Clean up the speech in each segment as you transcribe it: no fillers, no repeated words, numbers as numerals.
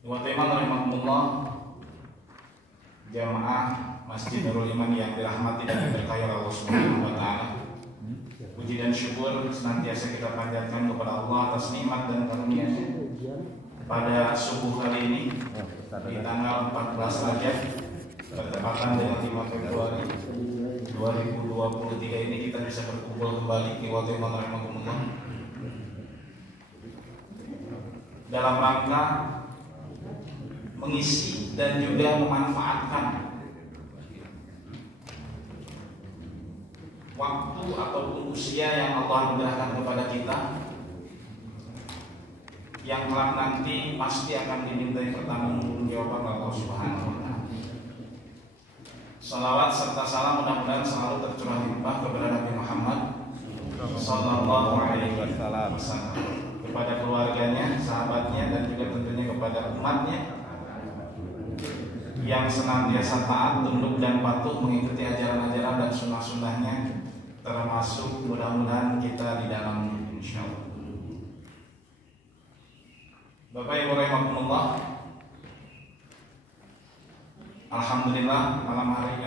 Wa rahimakumullah, jamaah Masjid Nurul Iman yang dirahmati dan diberkahi Allah Subhanahu wa taala. Puji dan syukur senantiasa kita panjatkan kepada Allah atas nikmat dan karunia-Nya. Pada subuh hari ini di tanggal 14 Rajab bertepatan dengan 5 Februari 2023 ini kita bisa berkumpul kembali di waktu yang rahimahumullah dalam rangka mengisi dan juga memanfaatkan waktu ataupun usia yang Allah berikan kepada kita, yang kelak nanti pasti akan dimintai pertanggungjawaban Allah Subhanahu wa taala. Salawat serta salam mudah-mudahan selalu tercurah limpah kepada Nabi Muhammad sallallahu alaihi wasallam, kepada keluarganya, sahabatnya, dan juga tentunya kepada umatnya yang senantiasa taat, tunduk dan patuh mengikuti ajaran-ajaran dan sunnah-sunnahnya, termasuk mudah-mudahan kita di dalamnya, insyaallah. Bapak Ibu rahimakumullah, alhamdulillah malam hari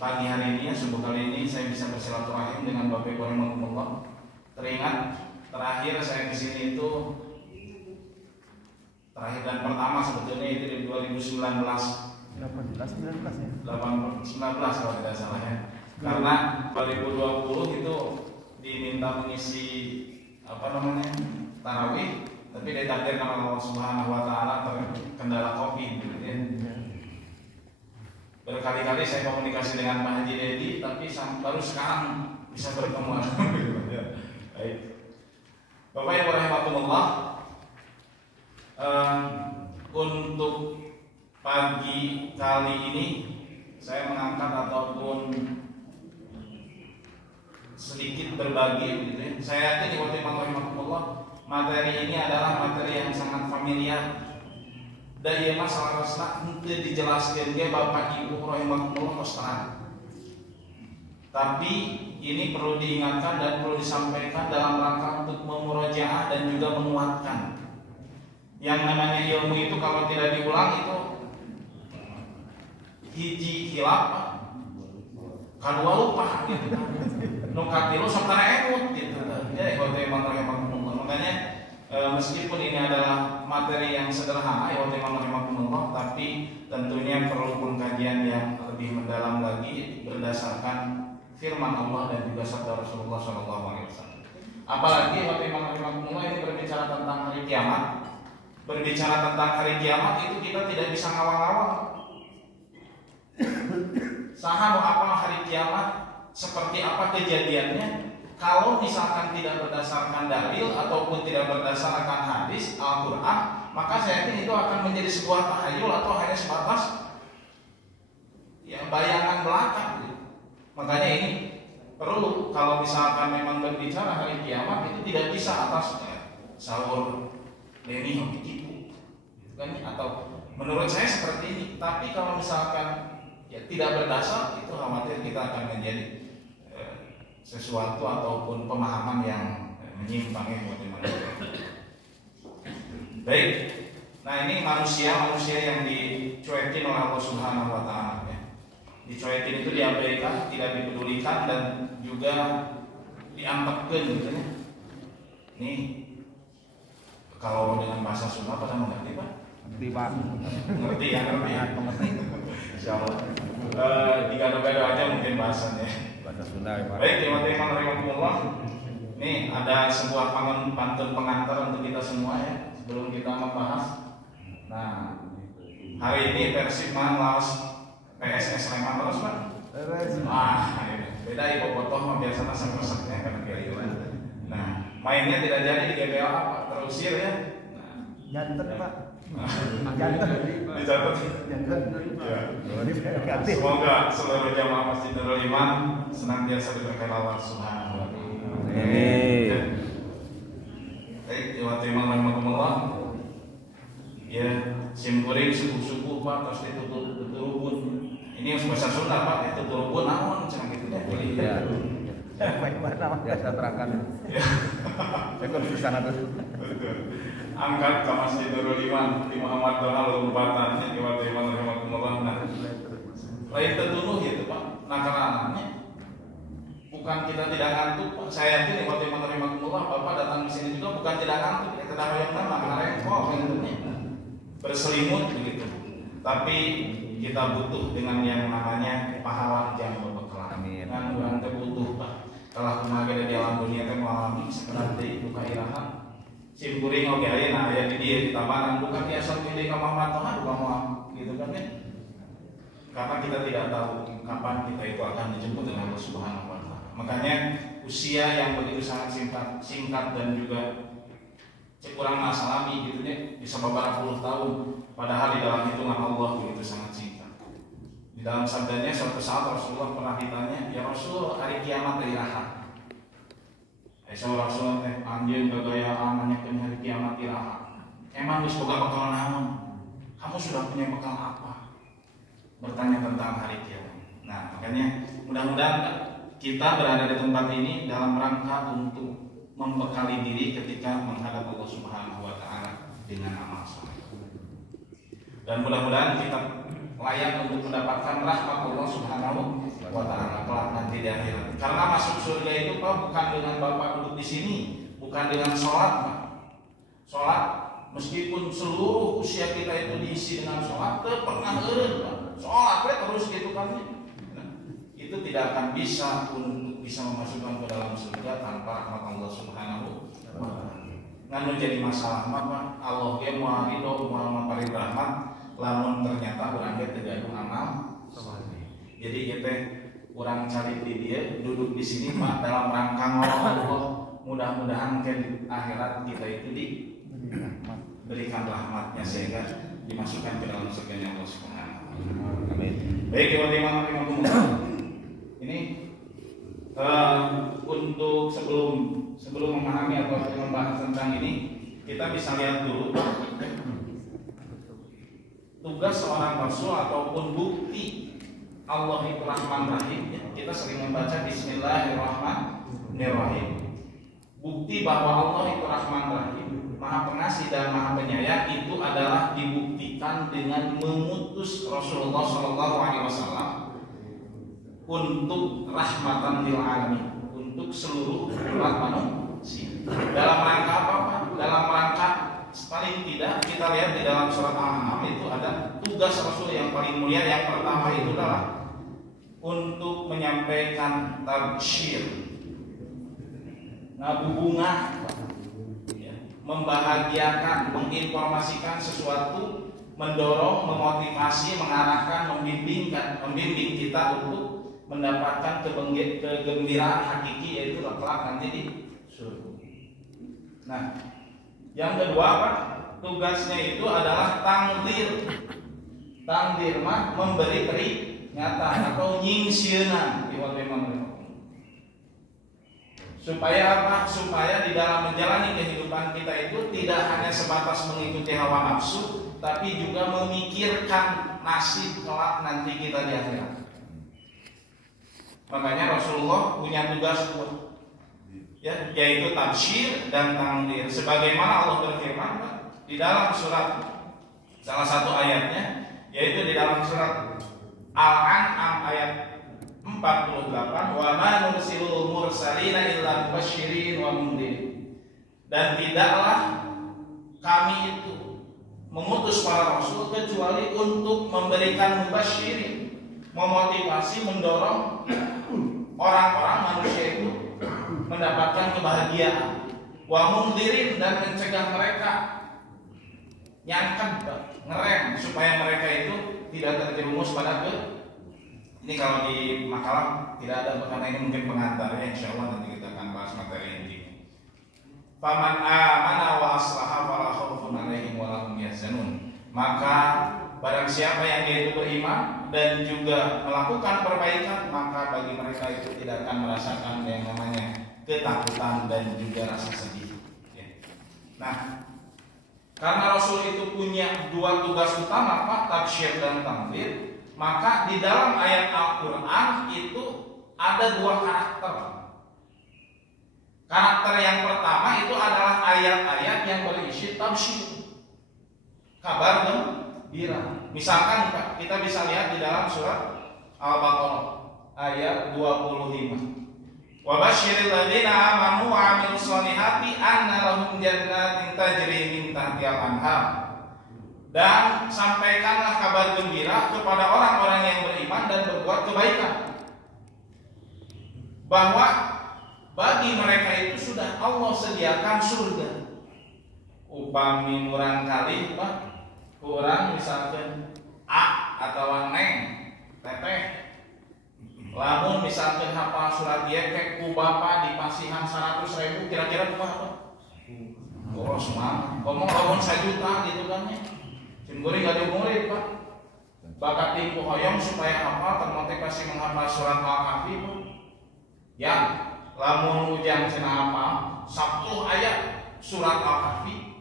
pagi hari ini, subuh kali ini saya bisa bersilaturahim dengan Bapak Ibu rahimakumullah. Teringat terakhir saya kesini itu terakhir dan pertama sebetulnya itu di 2019 kalau tidak salah ya. Karena 2020 itu diminta mengisi tarawih, tapi ditakdirkan Allah Subhanahu wa taala terkendala Covid gitu ya. Berkali-kali saya komunikasi dengan Pak Haji Dedi, tapi baru sekarang bisa bertemu. Baik. Bapak Ibu rahimakumullah, untuk pagi kali ini saya mengangkat ataupun sedikit berbagi gitu ya. Saya yakin di waktu rahimakumullah, materi ini adalah materi yang sangat familiar. Dan ya masalah rasa itu dijelaskan dia Bapak Ibu rahimakumullah mustahil. Tapi ini perlu diingatkan dan perlu disampaikan dalam rangka untuk memurojaah dan juga menguatkan. Yang namanya ilmu itu kalau tidak diulang itu hiji hilaf, kadua lupa gitu. Nukatilu sementara emut gitu. Ya kalau memang rahimakumullah. Makanya meskipun ini adalah materi yang sederhana ya rahimakumullah, tapi tentunya perlu pengkajian yang lebih mendalam lagi berdasarkan firman Allah dan juga sabda Rasulullah SAW. Apalagi rahimakumullah ini berbicara tentang hari kiamat. Berbicara tentang hari kiamat itu kita tidak bisa ngawang-ngawang. Saha mau apa hari kiamat, seperti apa kejadiannya, kalau misalkan tidak berdasarkan dalil ataupun tidak berdasarkan hadis Al-Quran, maka saya yakin itu akan menjadi sebuah tahayul atau hanya sebatas ya bayangan belaka. Makanya ini perlu, kalau misalkan memang berbicara hari kiamat itu tidak bisa atas sahur Denny begitu, kan? Atau menurut saya seperti ini. Tapi kalau misalkan ya tidak berdasar, itu khawatir kita akan menjadi sesuatu ataupun pemahaman yang menyimpang ya. Baik, nah ini manusia yang dicuekin oleh Allah Subhanahu wa taala ya. Dicuekin itu diabaikan, tidak dipedulikan dan juga diampekkan gitu ya. Ini kalau dengan bahasa Sunda pada mengerti Pak? Ngerti Pak. Ngerti ya. Insyaallah. Digado-gado aja mungkin bahasanya. Bahasa Sunda ya Pak. Baik, teman-teman rahimakumullah. Ini ada sebuah pantun pengantar untuk kita semua ya, sebelum kita membahas. Nah, hari ini Persib lawan PSS Sleman terus Pak. Beda ya bobotoh mah biasanya resep-resepnya kan kayak gitu. Nah, mainnya tidak jadi di GBLA Pak, terusir ya. Janten Pak. Dicatat. Ya. Semoga seluruh jamaah Masjid Nurul Iman senantiasa diberkahi Allah Subhanahu wa taala. Amin. Baik, teman-teman rahimakumullah. Ya, sim goreng subuh-subuh Pak, terus dituturubun. Ini bahasa Sunda Pak, dituturubun naon cenah kitu teh. Iya. Baik Pak, nama biasa terangkan. Saya kok susah tuh. angkat ke Masjid Nurul Iman di Muhammad Toha lompatan di waktu Iman rahimahumullah. Nah, lain tertunuh gitu Pak. Nah karenanya bukan kita tidak ngantuk Pak. Saya yakin di waktu Iman rahimahumullah Bapak datang di sini juga bukan tidak ngantuk, ya tidak yang nama karena repot berselimut begitu. Tapi kita butuh dengan yang namanya pahala jam berbekalan. Dan orang terbutuh Pak. Telah kemarin di alam dunia teh mengalami sekedar di duka iraha. Simpuring oke aya nah aya di dieu ditambahan bukan biasa pilih ka Muhammad Tuhan bahwa gitu kan ya. Karena kita tidak tahu kapan kita itu akan dijemput dengan Allah Subhanahu wa taala. Makanya usia yang begitu sangat singkat dan juga kurang masalami gitu ya, bisa beberapa puluh tahun padahal di dalam hitungan Allah begitu sangat singkat. Di dalam sabdanya suatu saat Rasulullah pernah ditanya, "Ya Rasul, hari kiamat iraha?" Seorang Rasul teh anjeun gagayaan nanyakeun hari kiamat iraha. Emang geus boga bekal naon? Kamu sudah punya bekal apa? Bertanya tentang hari kiamat. Nah, makanya mudah-mudahan kita berada di tempat ini dalam rangka untuk membekali diri ketika menghadap Allah Subhanahu wa taala dengan amal saleh. Dan mudah-mudahan kita layak untuk mendapatkan rahmat Allah Subhanahu wa taala kelak nanti di akhirat. Karena masuk surga itu Pak bukan dengan Bapak duduk di sini, bukan dengan sholat Pak. Sholat meskipun seluruh usia kita itu diisi dengan sholat, pernah eureun Pak. Sholat terus gitu kan. Nah, itu tidak akan bisa untuk bisa memasukkan ke dalam surga tanpa rahmat Allah Subhanahu wa taala. Nganu jadi masalah Pak, Allah ge moal ridho moal mapari rahmat lamun ternyata urang ge teu gaduh amal saleh. Jadi kita urang cari di dia duduk di sini Pak dalam rangka ngolong Allah. Mudah-mudahan ke akhirat kita itu diberikan rahmatnya sehingga dimasukkan ke dalam surga Allah Subhanahu wa taala. Amin. Baik, ini untuk sebelum memahami atau membahas tentang ini kita bisa lihat dulu tugas seorang rasul ataupun bukti Allah itu Rahman Rahim. Kita sering membaca Bismillahirrahmanirrahim. Bukti bahwa Allah itu Rahman Rahim, Maha Pengasih dan Maha Penyayang itu adalah dibuktikan dengan mengutus Rasulullah SAW untuk rahmatan lil alamin, untuk seluruh umat manusia. Dalam rangka apa Pak? Dalam rangka paling tidak kita lihat di dalam surat Al-An'am itu ada tugas Rasul yang paling mulia. Yang pertama itu adalah untuk menyampaikan tabsyir, ngabubungah, membahagiakan, menginformasikan sesuatu, mendorong, memotivasi, mengarahkan, membimbing kita untuk mendapatkan kegembiraan hakiki yaitu kelak nanti di surga. Nah, yang kedua Pak, tugasnya itu adalah tangdir. Tangdir mah memberi peringatan atau nyingsieuna di waktu supaya apa? Supaya di dalam menjalani kehidupan kita itu tidak hanya sebatas mengikuti hawa nafsu, tapi juga memikirkan nasib kelak nanti kita di akhirat. Makanya Rasulullah punya tugas ya, yaitu tabsyir dan tangdir. Sebagaimana Allah berfirman di dalam surat salah satu ayatnya, yaitu di dalam surat Al-An'am ayat 48, wa ma nursilul mursalina illa mubasysyirin wa mundzirin. Dan tidaklah kami itu mengutus para rasul kecuali untuk memberikan mubasysyirin, memotivasi, mendorong orang-orang manusia itu mendapatkan kebahagiaan, wa mundzirin, dan mencegah mereka nyangkep, ngerem supaya mereka itu tidak terjerumus pada ini. Kalau di makalah tidak ada, karena ini mungkin pengantarnya, insya Allah nanti kita akan bahas materi ini. Faman amana wa aslaha fala khaufun 'alaihim wa lahum yahzanun. Maka barang siapa yang dia itu beriman dan juga melakukan perbaikan, maka bagi mereka itu tidak akan merasakan yang namanya ketakutan dan juga rasa sedih. Nah, karena Rasul itu punya dua tugas utama Pak, tabsyir dan tangdir, maka di dalam ayat Al-Quran itu ada dua karakter Karakter yang pertama itu adalah ayat-ayat yang berisi tabsyir, kabar gembira. Misalkan kita bisa lihat di dalam surat Al-Baqarah ayat 25. Wa basyiril ladzina amanu wa 'amilus sholihati anna lahum jannatin tajri min tahtihal anhar. Dan sampaikanlah kabar gembira kepada orang-orang yang beriman dan berbuat kebaikan, bahwa bagi mereka itu sudah Allah sediakan surga. Upami murang kali Pak, kurang misalkan A atau neng teteh, lamun misalkan hafal surat yekek ku bapa di pasihan 100.000 kira-kira apa? Oh semua, ngomong lamun 1 juta gitu kan ya. Cemburi gak diumurin Pak. Bakat tipu hoyong supaya hafal termotivasi menghafal surat Al-Kahfi Pak. Yang lamun ujang cenah apa 10 ayat surat Al-Kahfi.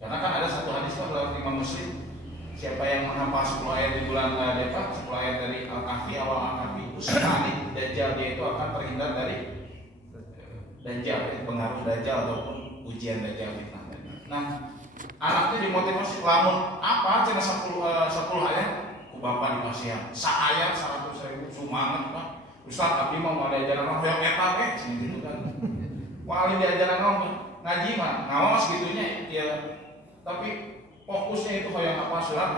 Karena kan ada satu hadis Pak dalam Imam Muslim, siapa yang menghafal 10 ayat di bulan Depan, 10 ayat dari Al-Kahfi, awal Al-Kahfi itu sekali Dajjal, dia itu akan terhindar dari Dajjal, pengaruh Dajjal ataupun ujian Dajjal fitnah. Nah, anaknya dimotivasi lamun apa cina 10 ayat ku bapa di pasihan sa ayat 100.000 sumanget Pak. Ustaz abdi mau diajaran hoyong eta we gitu kan. Wali diajaran ngaji mah ngawas gitunya ya, tapi fokusnya itu hoyong apa surat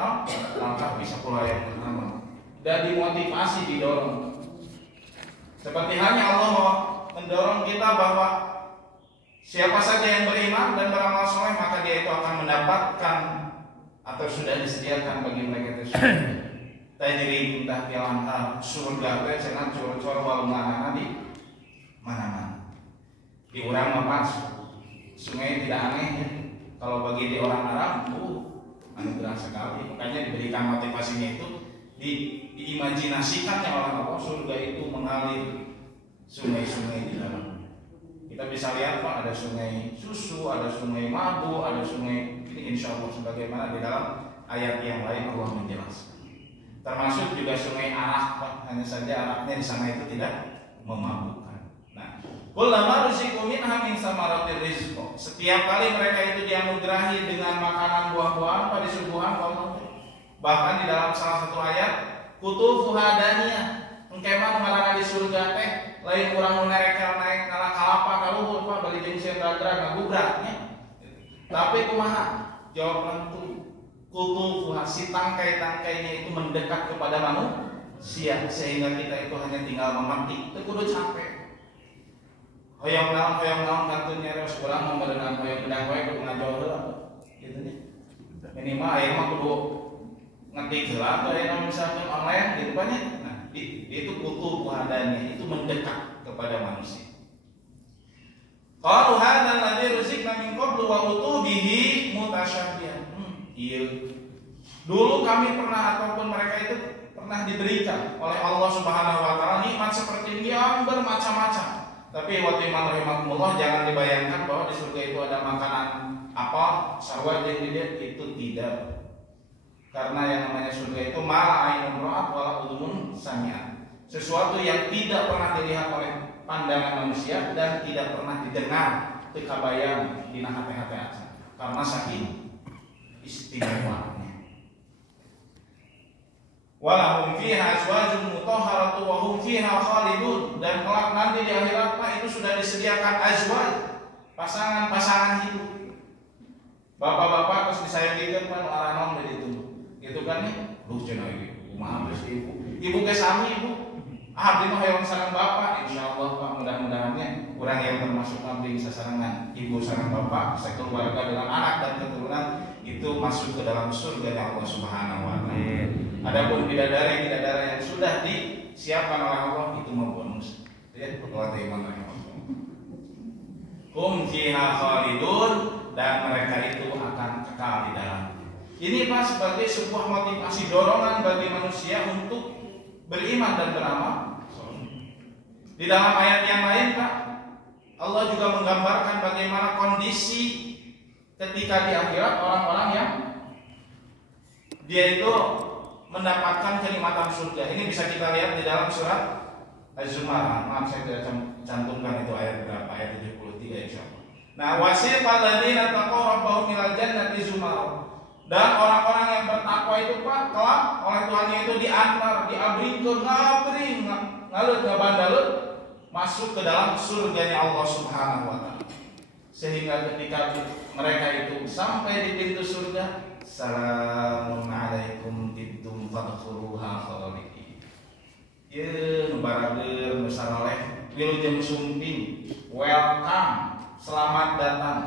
Al-Kahfi 10 ayat pertama. Dan dimotivasi, didorong. Seperti halnya Allah mendorong kita bahwa siapa saja yang beriman dan beramal soleh maka dia itu akan mendapatkan atau sudah disediakan bagi mereka itu tajri min tahtihal anhar, surga teh cenah cor-cor walunganana di mana-mana. Di urang mah sungai tidak aneh ya. Kalau bagi di orang Arab, anugerah sekali. Makanya diberikan motivasinya itu diimajinasikannya oleh Allah surga itu mengalir sungai-sungai di dalam. Kita bisa lihat Pak, ada sungai susu, ada sungai madu, ada sungai ini insya Allah sebagaimana di dalam ayat yang lain Allah menjelaskan. Termasuk juga sungai arak Pak, hanya saja araknya di sana itu tidak memabukkan. Nah, kullama ruziqu minha min samaratir rizq. Setiap kali mereka itu dianugerahi dengan makanan buah-buahan pada disuguhan Allah. Bahkan di dalam salah satu ayat, kutufuha daniyah, engkemah marana di surga teh lain kurang menerekel naik kalah kalapa kaluhur Pak bari jeung sieun dadra ngagubraknya. Tapi kumaha? Jawaban itu kutufuha, si tangkai-tangkainya itu mendekat kepada manusia sehingga kita itu hanya tinggal memetik, teu kudu capek. Hoyong naon kantunnya reos urang mah berenang hoyong gedang wae kudu ngajol heula gitu nya. Minimal aya mah kudu ngetik heula atau aya misalkan online gitu kan ya. Nah, itu kutufuhadanya itu mendekat kepada manusia. Qalu hadzal ladzi ruziqna min qablu wa utubihi mutasyabihan. Iya. Dulu kami pernah ataupun mereka itu pernah diberikan oleh Allah Subhanahu wa taala nikmat seperti ini yang bermacam-macam. Tapi waktu iman rahimahumullah jangan dibayangkan bahwa di surga itu ada makanan apa sarwa yang dilihat itu tidak. Karena yang namanya surga itu mala ainun ra'at wala udhunun sami'at. Sesuatu yang tidak pernah dilihat oleh pandangan manusia dan tidak pernah didengar teu kabayang dina hate-hate acan. Karena saking istimewanya. Walahum fiha azwajun mutahharatu wa hum fiha khalidun. Dan kelak nanti di akhirat itu sudah disediakan azwaj, pasangan-pasangan hidup. Bapak-bapak terus disayangkan kan aranom dari itu. Gitu kan nih, lu cenah ieu, kumaha geus ibu ke sami ibu. Abdi mah hayang sareng bapak, insyaallah Pak, mudah-mudahannya urang yang termasuk abdi sasarangan ibu sareng bapak, sekeluarga dengan anak dan keturunan itu masuk ke dalam surga Allah Subhanahu wa taala. Adapun bidadari yang sudah disiapkan oleh Allah itu mah bonus. Ya, Allah iman rahimahullah. Hum fiha khalidun, dan mereka itu akan kekal di dalam. Ini Pak sebagai sebuah motivasi dorongan bagi manusia untuk beriman dan beramal. Di dalam ayat yang lain Pak, Allah juga menggambarkan bagaimana kondisi ketika di akhirat orang-orang yang dia itu mendapatkan kenikmatan surga. Ini bisa kita lihat di dalam surat Az-Zumar, maaf saya tidak cantumkan itu ayat berapa, ayat 73 insyaallah. Nah, wasiqal ladzina taqaw rabbahum ilal jannati zumar. Dan orang-orang yang bertakwa itu Pak, kelak oleh Tuhannya itu diantar, diabringkeun, ngabring, ngalut ngabandalut masuk ke dalam surganya Allah Subhanahu wa taala. Sehingga ketika mereka itu sampai di pintu surga, salamun alaikum tibtum fadkhuluha khalidin. Ye barageun saroleh wilujeng sumping, welcome, selamat datang.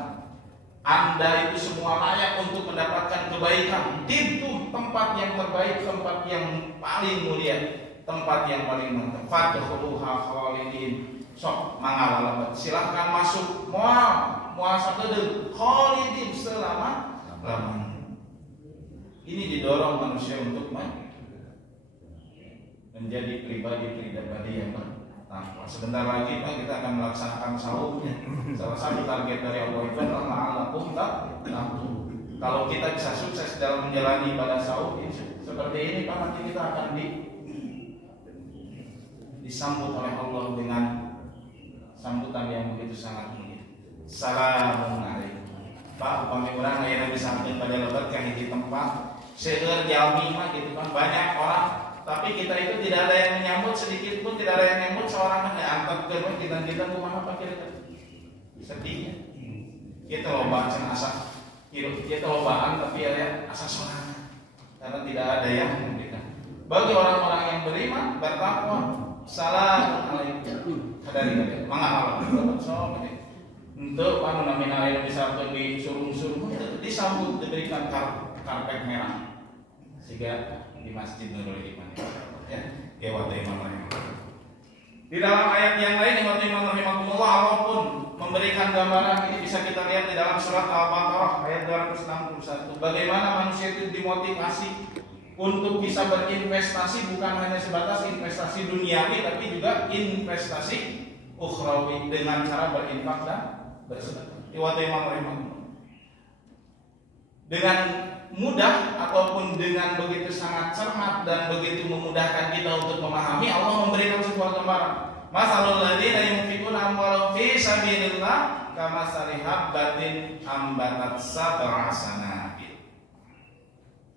Anda itu semua layak untuk mendapatkan kebaikan. Tibtum, tempat yang terbaik, tempat yang paling mulia, tempat yang paling mantap. Fadkhuluha khalidin. Sok mangawalabat, silahkan masuk. Moal sakedeung khalidin selama-lamanya. Ini didorong manusia untuk menjadi pribadi yang bertakwa. Sebentar lagi Pak kita akan melaksanakan saumnya. Salah satu target dari Allah itu adalah ma'alakum taqwa. Kalau kita bisa sukses dalam menjalani ibadah saum seperti ini Pak, nanti kita akan disambut oleh Allah dengan sambutan yang begitu sangat mulia. Assalamualaikum. Pak, upami urang aya bisa pada lebat ka hiji tempat seueur jalmi mah gitu kan, banyak orang, tapi kita itu tidak ada yang menyambut, sedikit pun tidak ada yang menyambut seorang antepkeun kita kumaha Pak kira-kira. Sedihnya. Kita lobaan cenah asa hirup, kita lobaan tapi ya asa sorangan. Karena tidak ada yang memberikan. Bagi orang-orang yang beriman, bertakwa, Assalamualaikum. Kadari mangga sok untuk panu namina aya bisa disuruh-suruh disambut, diberikan karpet merah sehingga di Masjid Nurul Iman ya wa ta'ala. Di dalam ayat yang lain yang Imam rahimahumullah Allah pun memberikan gambaran ini bisa kita lihat di dalam surat Al-Baqarah ayat 261. Bagaimana manusia itu dimotivasi untuk bisa berinvestasi, bukan hanya sebatas investasi duniawi tapi juga investasi ukhrawi dengan cara berinfak dan bersedekah. Dengan mudah ataupun dengan begitu sangat cermat dan begitu memudahkan kita untuk memahami, Allah memberikan sebuah gambaran. Masalul ladzina yunfiquna amwalahum fi sabilillah kamatsali habbatin ambatat sab'a sanabil.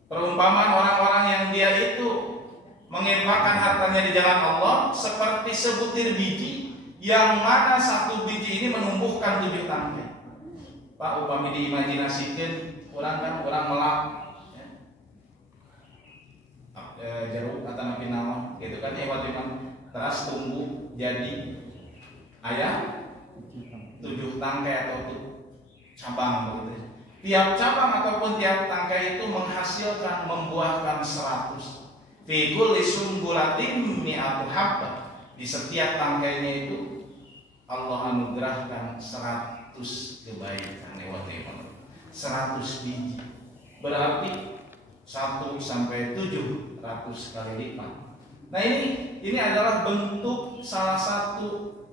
Perumpamaan orang-orang yang dia itu menginfakkan hartanya di jalan Allah seperti sebutir biji yang mana satu biji ini menumbuhkan 7 tangkai. Pak, upami diimajinasikeun orang melak jeruk atau nabi naon gitu kan ya, waktu terus tumbuh jadi ayah 7 tangkai atau cabang begitu. Tiap cabang ataupun tiap tangkai itu menghasilkan, membuahkan 100. Fi kulli sumbulatin mi'atu habbah. Di setiap tangkainya itu Allah anugerahkan 100 kebaikan lewat iman. 100 biji. Berarti 1 sampai 700 kali lipat. Nah ini adalah bentuk salah satu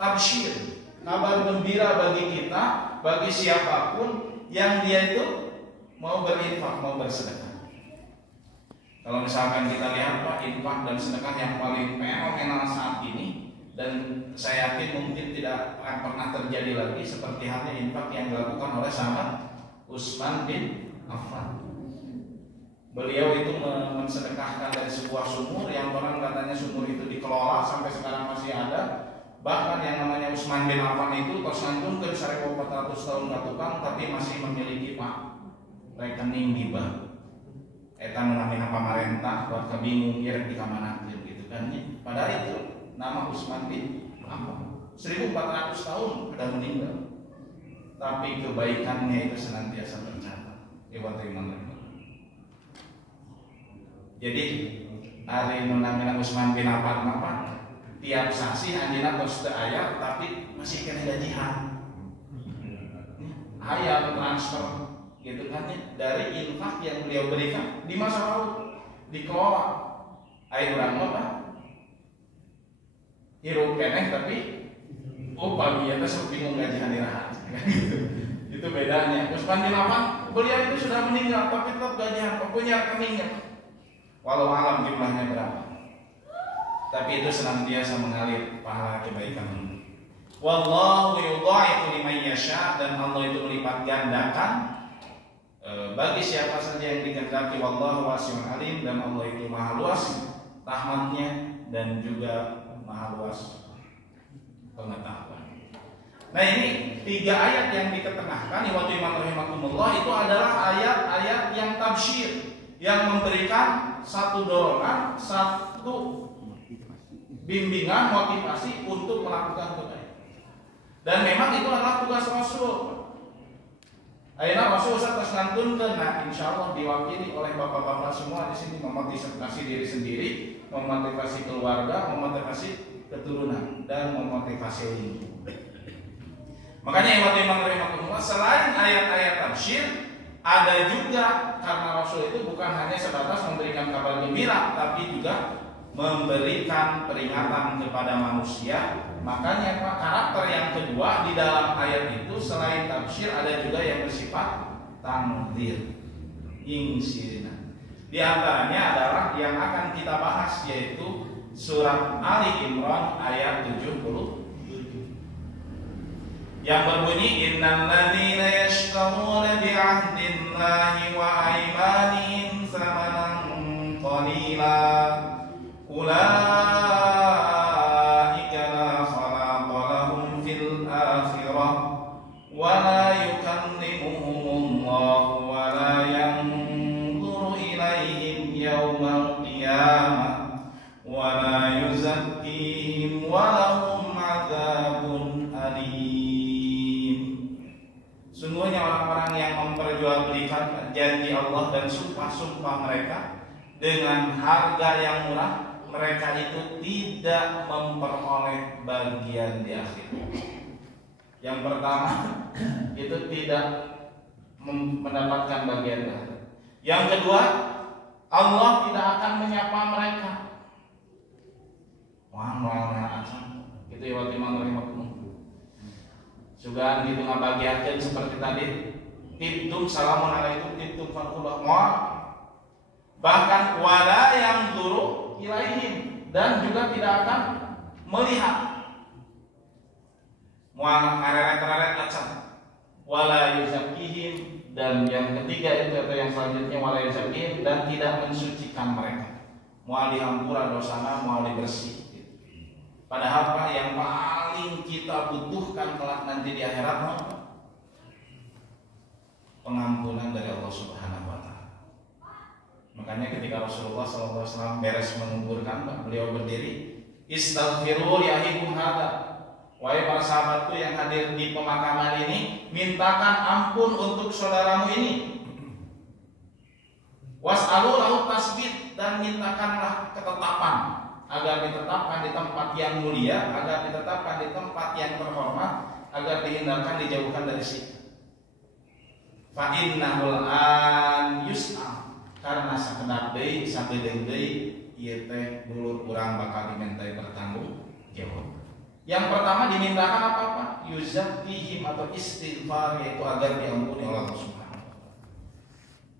tabsyir, kabar gembira bagi kita, bagi siapapun yang dia itu mau berinfak, mau bersedekah. Kalau misalkan kita lihat Pak, infak dan sedekah yang paling fenomenal saat ini, dan saya yakin mungkin tidak akan pernah terjadi lagi seperti halnya infak yang dilakukan oleh sahabat Utsman bin Affan. Beliau itu mensedekahkan dari sebuah sumur yang orang katanya sumur itu dikelola sampai sekarang masih ada. Bahkan yang namanya Utsman bin Affan itu tos ngantunkeun 1400 tahun ka tukang tapi masih memiliki Pak rekening di bank. Eta namanya pamarentah buat kebingung ieu di kamanakeun gitu kan. Padahal itu nama Utsman bin Affan 1400 tahun sudah meninggal. Tapi kebaikannya itu senantiasa tercatat. Lewat iman. Jadi hari namanya Utsman bin Affan apa? Tiap sasi anjeunna tos teu aya tapi masih kena gajian. Aya transfer gitu kan ya, dari infak yang beliau berikan di masa lalu dikelola. Aya urang mah hirup keneh tapi pagi ya teh bingung gajian iraha. Itu bedanya. Utsman bin Affan beliau itu sudah meninggal tapi tetap gajian, punya rekeningnya. Walau alam jumlahnya berapa. tapi itu senantiasa mengalir pahala kebaikan. Wallahu yudha'ifu liman yasha, dan Allah itu melipat gandakan bagi siapa saja yang dikehendaki. Wallahu wasi'un alim, dan Allah itu maha luas rahmatnya dan juga maha luas pengetahuan. Nah, ini 3 ayat yang diketengahkan ikhwatul iman rahimakumullah itu adalah ayat-ayat yang tabsyir, yang memberikan satu dorongan, satu bimbingan, motivasi untuk melakukan kebaikan. Dan memang itu adalah tugas Rasul. Akhirnya Rasul terus lantunkan, nah insya Allah diwakili oleh bapak-bapak semua di sini, memotivasi diri sendiri, memotivasi keluarga, memotivasi keturunan, dan memotivasi lingkungan. Makanya iman rahimahullah, selain ayat-ayat tabsyir, ada juga karena Rasul itu bukan hanya sebatas memberikan kabar gembira, tapi juga memberikan peringatan kepada manusia. Makanya karakter yang kedua di dalam ayat itu selain tabsyir ada juga yang bersifat tanzir, insyirina. Di antaranya adalah yang akan kita bahas, yaitu surat Ali Imran ayat 77 yang berbunyi innal ladzina yashtaruna bi'ahdillahi wa aymanihim tsamanan qalila ulaika la khalaqa lahum fil akhirah wa la yukallimuhumullah wa la yanzuru ilaihim yawmal qiyamah wa la yuzakkihim wa lahum adzabun alim. Sungguhnya orang-orang yang memperjualbelikan janji Allah dan sumpah-sumpah mereka dengan harga yang murah, mereka itu tidak memperoleh bagian di akhirat. Yang pertama itu tidak mendapatkan bagian di akhirat. Yang kedua, Allah tidak akan menyapa mereka. Wah, noel-noel aja. Itu ya waktu imam rahimahullah. Juga gitu ngabagiakeun seperti tadi. Tibtum assalamualaikum tibtum faqullah ma. Bahkan wala yang duru ilaihim, dan juga tidak akan melihat. Muang areret-areret acan. Wala yuzakkihim, dan yang ketiga itu atau yang selanjutnya wala yuzakkihim, dan tidak mensucikan mereka. Mual dihampura dosana, mual dibersih. Padahal Pak, yang paling kita butuhkan kelak nanti di akhirat, pengampunan dari Allah Subhanahu wa Ta'ala. Makanya ketika Rasulullah SAW beres menguburkan, beliau berdiri, istaghfiru li akhikum hadza. Wahai para sahabatku yang hadir di pemakaman ini, mintakan ampun untuk saudaramu ini. Was'alu lahu tasbit, dan mintakanlah ketetapan agar ditetapkan di tempat yang mulia, agar ditetapkan di tempat yang terhormat, agar dihindarkan, dijauhkan dari siksa. Fa innahul an yus'al, karena sakedap deui sabedeung deui ieu teh dulur urang bakal dimintai bertanggung jawab. Yang pertama dimintakan apa-apa? Yuzakkihim atau istighfar, yaitu agar diampuni oleh Allah Subhanahu wa Ta'ala.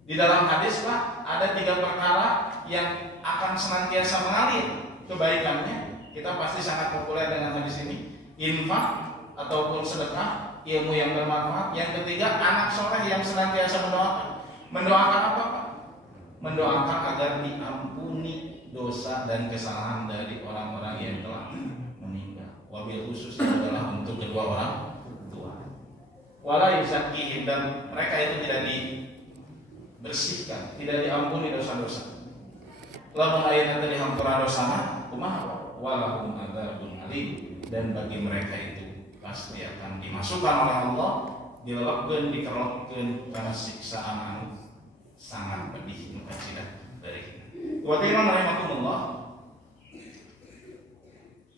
Di dalam hadis Pak, ada 3 perkara yang akan senantiasa mengalir kebaikannya. Kita pasti sangat populer dengan hadis ini. Infak ataupun sedekah, ilmu yang bermanfaat. Yang ketiga, anak soleh yang senantiasa mendoakan. Mendoakan apa Pak? Mendoakan agar diampuni dosa dan kesalahan dari orang-orang yang telah meninggal. Wabil khusus adalah untuk kedua orang tua. Wala yuzakkihim, dan mereka itu tidak dibersihkan, tidak diampuni dosa-dosa. Lamun ayatnya dihampura dosana, kumaha walahum adzabun alim, dan bagi mereka itu pasti akan dimasukkan oleh Allah, dilelepkeun, dikerlokkeun karena siksaan anu sangat pedih nu kacida dari kita. Wa ta'ala rahimakumullah.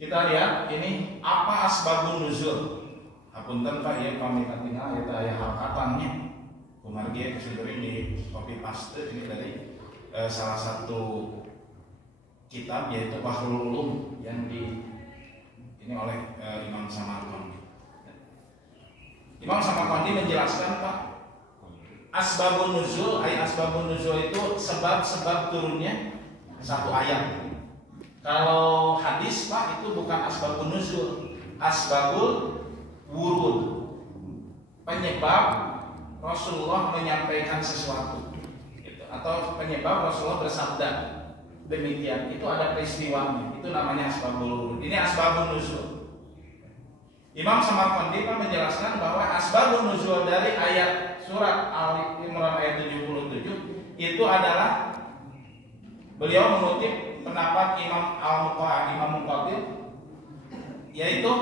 Kita lihat ini apa asbabun nuzul. Apunten Pak ya pamitan tinggal eta aya hakatannya. Kumargi kesudurin di copy paste ini dari salah satu kitab yaitu Bahrul Ulum yang ini oleh Imam Samarqandi. Imam Samarqandi menjelaskan Pak, asbabun nuzul, asbabun nuzul itu sebab-sebab turunnya satu ayat. Kalau hadis Pak itu bukan asbabun nuzul, asbabul wurud. Penyebab Rasulullah menyampaikan sesuatu gitu. Atau penyebab Rasulullah bersabda demikian, itu ada peristiwanya, itu namanya asbabul wurud. Ini asbabun nuzul. Imam Samarqandi menjelaskan bahwa asbabun nuzul dari ayat surat Al-Imran ayat 77 itu adalah beliau mengutip pendapat Imam Al-Muqatil, yaitu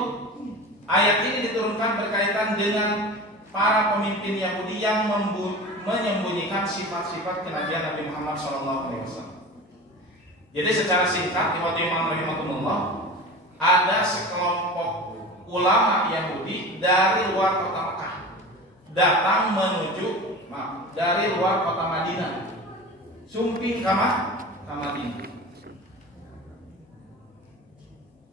ayat ini diturunkan berkaitan dengan para pemimpin Yahudi yang menyembunyikan sifat-sifat kenabian Nabi Muhammad SAW. Jadi secara singkat, Imam rahimahumullah, ada sekelompok ulama Yahudi dari luar kota Mekah datang menuju dari luar kota Madinah, sumping ke Madinah.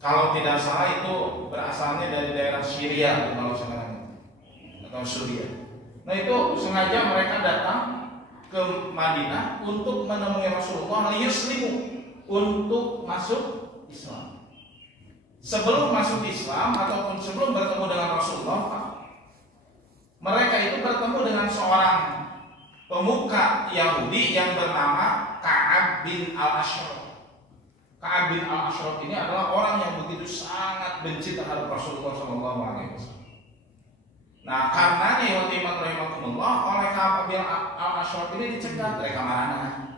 Kalau tidak salah itu berasalnya dari daerah Syria kalau sekarang atau Suriah. Nah itu sengaja mereka datang ke Madinah untuk menemui Rasulullah liyuslimu, untuk masuk Islam. Sebelum masuk Islam ataupun sebelum bertemu dengan Rasulullah, mereka itu bertemu dengan seorang pemuka Yahudi yang bernama Ka'ab bin Al-Ashraf. Ka'ab bin Al-Ashraf ini adalah orang yang begitu sangat benci terhadap Rasulullah SAW. Nah, karena Imam rahimahumullah oleh Ka'ab bin Al-Ashraf ini dicegat dari kamarana.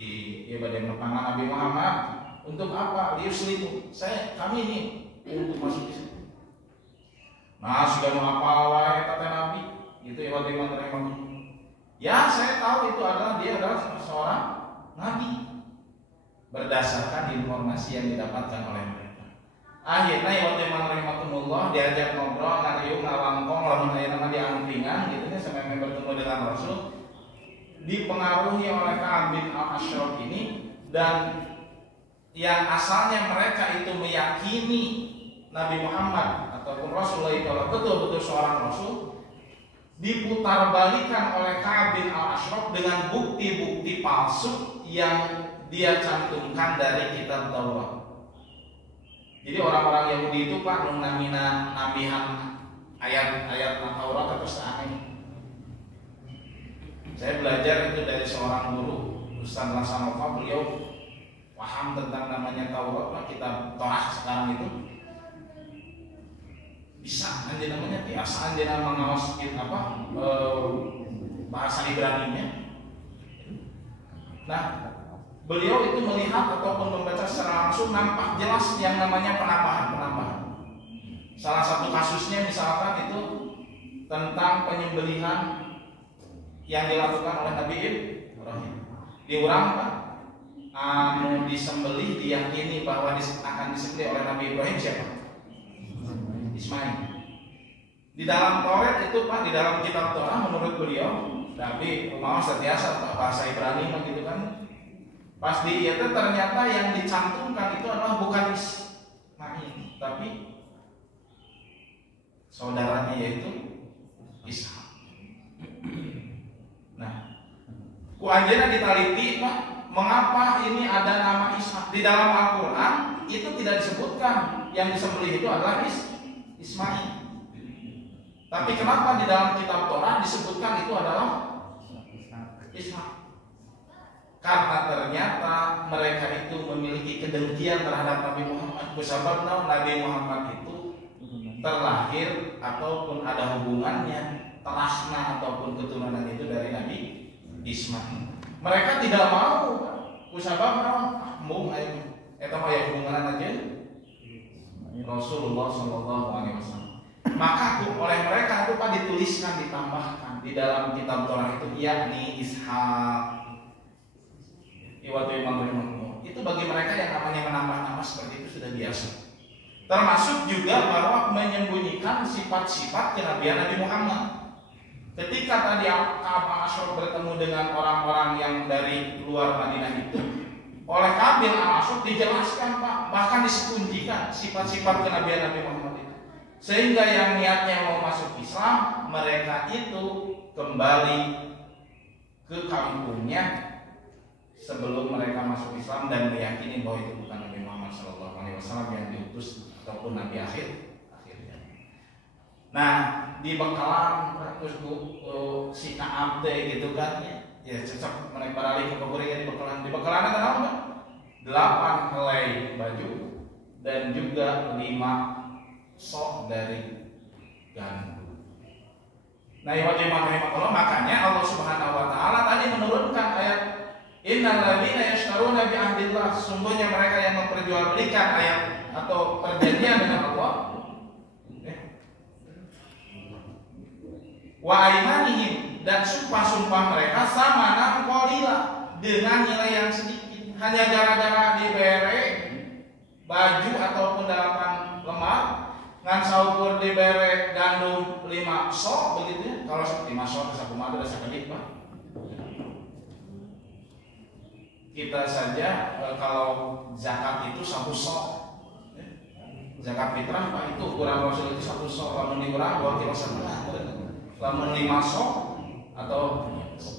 Iya, pada menepangan Nabi Muhammad untuk apa? Liuslimu. Kami ini untuk masuk Islam. Nah, sudah mau apa wahai kata Nabi? Itu Imam rahimahumullah. Ya, saya tahu itu adalah dia adalah seorang nabi berdasarkan informasi yang didapatkan oleh mereka. Akhirnya Imam rahimahumullah diajak ngobrol, ngariung, ngalangkong, lamun aya nama diangkringan gitu ya sampai bertemu dengan Rasul. Dipengaruhi oleh Ka'ab bin Al-Ashraf ini, dan yang asalnya mereka itu meyakini Nabi Muhammad ataupun Rasulullah itu betul-betul seorang Rasul, diputarbalikan oleh Ka'ab bin Al-Ashraf dengan bukti-bukti palsu yang dia cantumkan dari kitab Taurat. Jadi orang-orang Yahudi itu Pak namina nabihan ayat-ayat Taurat atau aneh. Saya belajar itu dari seorang guru, Ustaz Lasanova, beliau paham tentang namanya Taurat, kitab Torah sekarang itu. Bisa aja namanya, biasa aja nama ngawas bahasa Ibrani-nya. Nah, beliau itu melihat ataupun membaca secara langsung nampak jelas yang namanya penambahan. Salah satu kasusnya misalkan itu tentang penyembelihan yang dilakukan oleh Nabi Ibrahim. Diurang Pak, disembelih diyakini bahwa akan disembelih oleh Nabi Ibrahim siapa? Ismail. Di dalam Taurat itu Pak, di dalam kitab Torah menurut beliau Nabi mau setiasa bahasa Ibrani gitu kan. Pas itu ternyata yang dicantumkan itu adalah bukan Ismail, tapi saudaranya yaitu Ishak. Nah, ku anjeunna ditaliti Pak, mengapa ini ada nama Ishak? Di dalam Al-Qur'an itu tidak disebutkan yang disembelih itu adalah Ismail. Tapi kenapa di dalam kitab Torah disebutkan itu adalah Ishak? Karena ternyata mereka itu memiliki kedengkian terhadap Nabi Muhammad. Sebab Nabi Muhammad itu terlahir ataupun ada hubungannya terasna ataupun keturunan itu dari Nabi Ismail. Mereka tidak mau. Kusabab mau eta mah ya hubungan aja Rasulullah SAW. Maka oleh mereka itu Pak dituliskan, ditambahkan di dalam kitab Torah itu yakni Ishak. Itu bagi mereka yang namanya menambah nama seperti itu sudah biasa. Termasuk juga bahwa menyembunyikan sifat-sifat kenabian Nabi Muhammad. Ketika tadi Ka'ab Al-Ashraf bertemu dengan orang-orang yang dari luar Madinah itu, oleh Ka'ab Al-Ashraf dijelaskan Pak, bahkan disepunjikan sifat-sifat kenabian Nabi Muhammad itu. Sehingga yang niatnya mau masuk Islam, mereka itu kembali ke kampungnya sebelum mereka masuk Islam dan meyakini bahwa itu bukan Nabi Muhammad SAW yang diutus ataupun Nabi akhirnya. Nah, di bekalan terus si Kaab gitu kan ya cocok mereka beralih ke kuburan di bekalan ada apa? 8 helai baju dan juga 5 sok dari gandum. Nah, makanya Allah Subhanahu wa taala tadi menurunkan ayat innal ladzina yashtaruna bi ahdillah, sesungguhnya mereka yang memperjualbelikan ayat atau perjanjian dengan Allah wa aimanihim, dan sumpah-sumpah mereka sama qalila, dengan nilai yang sedikit, hanya gara-gara dibere baju ataupun 8 lemar ngan saukur dibere gandum 5 sok begitu ya. Kalau 5 sok bisa kumaha ada sakedip Pak. Kita saja kalau zakat itu 1 sok. Zakat fitrah Pak itu kurang Rasul itu 1 sok, lamun dikurang 2 kilo setengah. Lamun 5 sok atau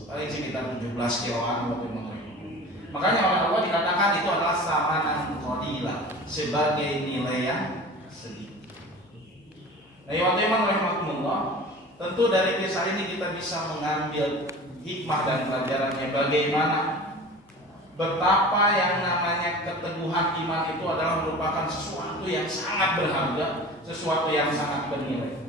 paling sekitar 17 kiloan waktu itu. Makanya oleh Allah dikatakan itu adalah samanan qadilah, sebagai nilai yang sedikit. Nah, ya teman rahimahumullah, tentu dari kisah ini kita bisa mengambil hikmah dan pelajarannya bagaimana betapa yang namanya keteguhan iman itu adalah merupakan sesuatu yang sangat berharga, sesuatu yang sangat bernilai.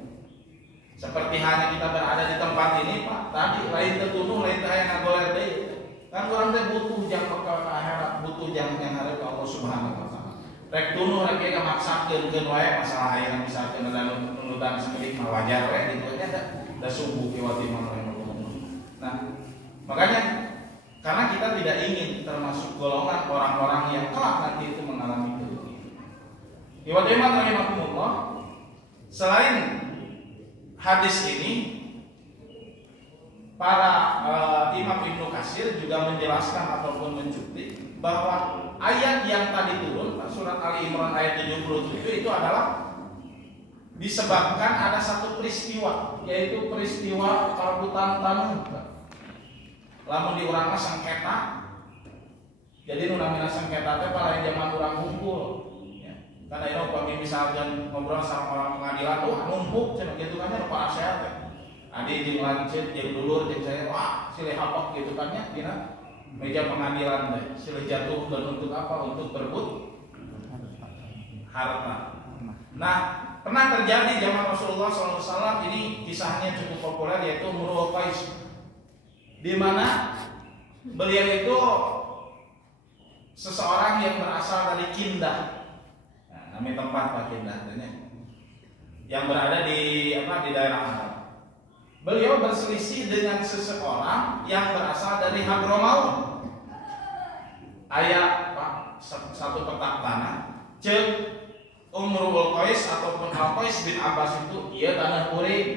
Seperti hanya kita berada di tempat ini Pak, tadi lain tertunuh, lain tayang ngagoler deui. Kan orang teh butuh jang bekal ka akhirat, butuh jang yang hareup Allah Subhanahu wa taala. Rek tunuh rek ge maksakeun wae masalah ayeuna misalkeun ada nunutan sakidik mah wajar we ditu nya da subuh ki wati rahimahullah. Nah, makanya karena kita tidak ingin termasuk golongan orang-orang yang kelak nanti itu mengalami itu. Iwati rahimahullah, selain hadis ini, para Imam Ibnu Katsir juga menjelaskan ataupun mencuplik bahwa ayat yang tadi turun surat Ali Imran ayat 77 itu adalah disebabkan ada satu peristiwa, yaitu peristiwa karebutan tanah. Lamun diurang sengketa, jadi nu namina sengketa teh pada zaman urang ngumpul. Karena itu kami misalkan ngobrol sama orang pengadilan tuh numpuk cenah gitu kan nya Pak Asyad teh. Adi jeung lancet jeung dulur jeung saya wah silih hapok gitu kan nya dina meja pengadilan teh. Silih jatuh dan untuk apa? Untuk berebut harta. Nah, pernah terjadi zaman Rasulullah SAW, ini kisahnya cukup populer, yaitu Imrul Qais, di mana beliau itu seseorang yang berasal dari Kindah. Kami tempat Pak Kindah yang berada di daerah Arab. Beliau berselisih dengan seseorang yang berasal dari Hadramaut. Aya Pak satu petak tanah, cek Imrul Qais ataupun Al-Qais bin Abbas itu iya tanah kuring.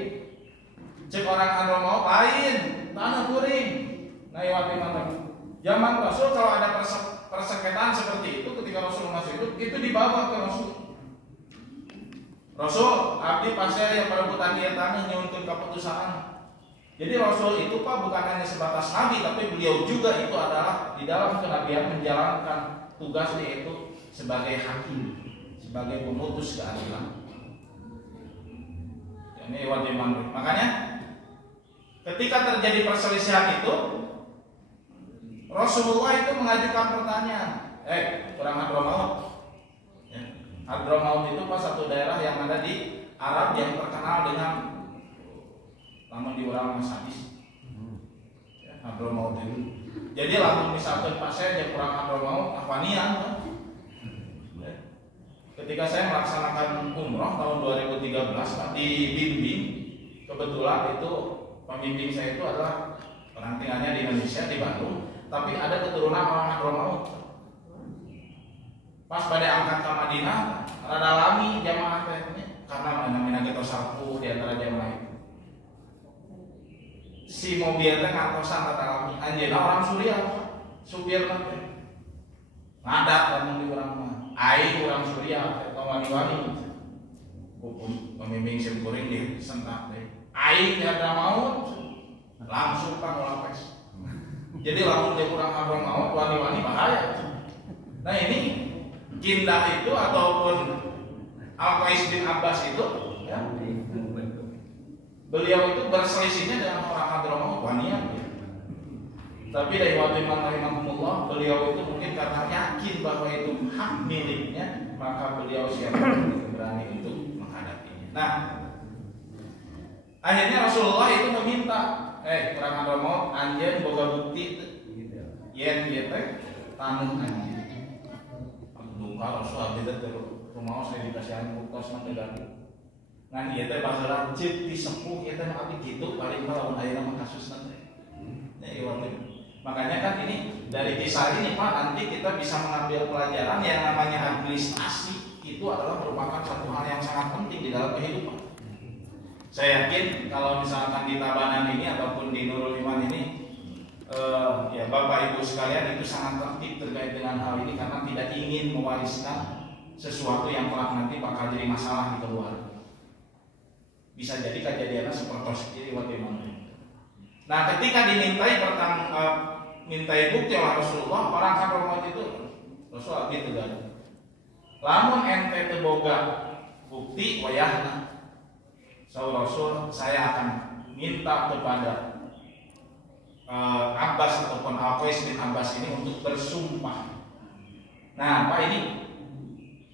Cek orang Hadramaut lain tanah kuring. Nah, zaman Rasul kalau ada persengketaan seperti itu, ketika Rasul masuk itu dibawa ke Rasul. Rasul, abdi pasir yang perebutan dia tanah nyuntun keputusan. Jadi Rasul itu Pak bukan hanya sebatas nabi, tapi beliau juga itu adalah di dalam kenabian menjalankan tugasnya itu sebagai hakim, sebagai pemutus keadilan. Ini wajib manut. Makanya ketika terjadi perselisihan itu, Rasulullah itu mengajukan pertanyaan, kurang Hadramaut. Hadramaut itu Pak satu daerah yang ada di Arab yang terkenal dengan lamun di orang Masabis. Hadramaut itu. Jadi lamun misalkan Pak saya yang kurang Hadramaut, Afanian. Ketika saya melaksanakan umroh tahun 2013 Pak, dibimbing, kebetulan itu pembimbing saya itu adalah orang tinggalnya di Indonesia di Bandung, tapi ada keturunan orang Hadramaut. Pas pada angkat ke Madinah, rada lami jamaah tehnya karena namanya kita sapu di antara jamaah itu. Si mobil teh ngantosan rada lami, anjeunna orang Suriah, supir teh. Ngadat lamun di urang mah. Ai urang Suriah teh wani-wani. Hukum pembimbing sim kuring di sentak teh. Ai ada mau langsung Kang lapes. Jadi lamun dia kurang haram maut wani-wani bahaya. Nah ini Kindah itu ataupun Al-Qais bin Abbas itu ya, beliau itu berselisihnya dengan orang Hadramaut wanian ya. Tapi dari waktu Imam rahimahumullah, beliau itu mungkin karena yakin bahwa itu hak miliknya, maka beliau siap berani untuk menghadapinya. Nah, akhirnya Rasulullah itu meminta, perang Hadramaut, anjeun boga bukti yen ieu teh taneuh anjeun. Kalau Rasulullah tidak rumah saya dikasihan buktos nang negara. Ngan ieu teh baheula ceuk disepuh ieu teh abdi kitu paling lamun ayeuna mah kasusna teh. Nah, ieu makanya kan ini dari kisah ini Pak, nanti kita bisa mengambil pelajaran yang namanya administrasi itu adalah merupakan satu hal yang sangat penting di dalam kehidupan. Saya yakin kalau misalkan di Tabanan ini ataupun di Nurul Iman ini, ya Bapak Ibu sekalian itu sangat tertib terkait dengan hal ini karena tidak ingin mewariskan sesuatu yang kelak nanti bakal jadi masalah di keluarga. Bisa jadi kejadiannya seperti ini waktu itu. Nah, ketika dimintai mintai bukti oleh Rasulullah, orang Hadramaut itu Rasulullah gitu kan. Lamun ente teu boga bukti wayahna. Rasul saya akan minta kepada Abbas ataupun Al-Qais bin Abbas ini untuk bersumpah. Nah, Pak, ini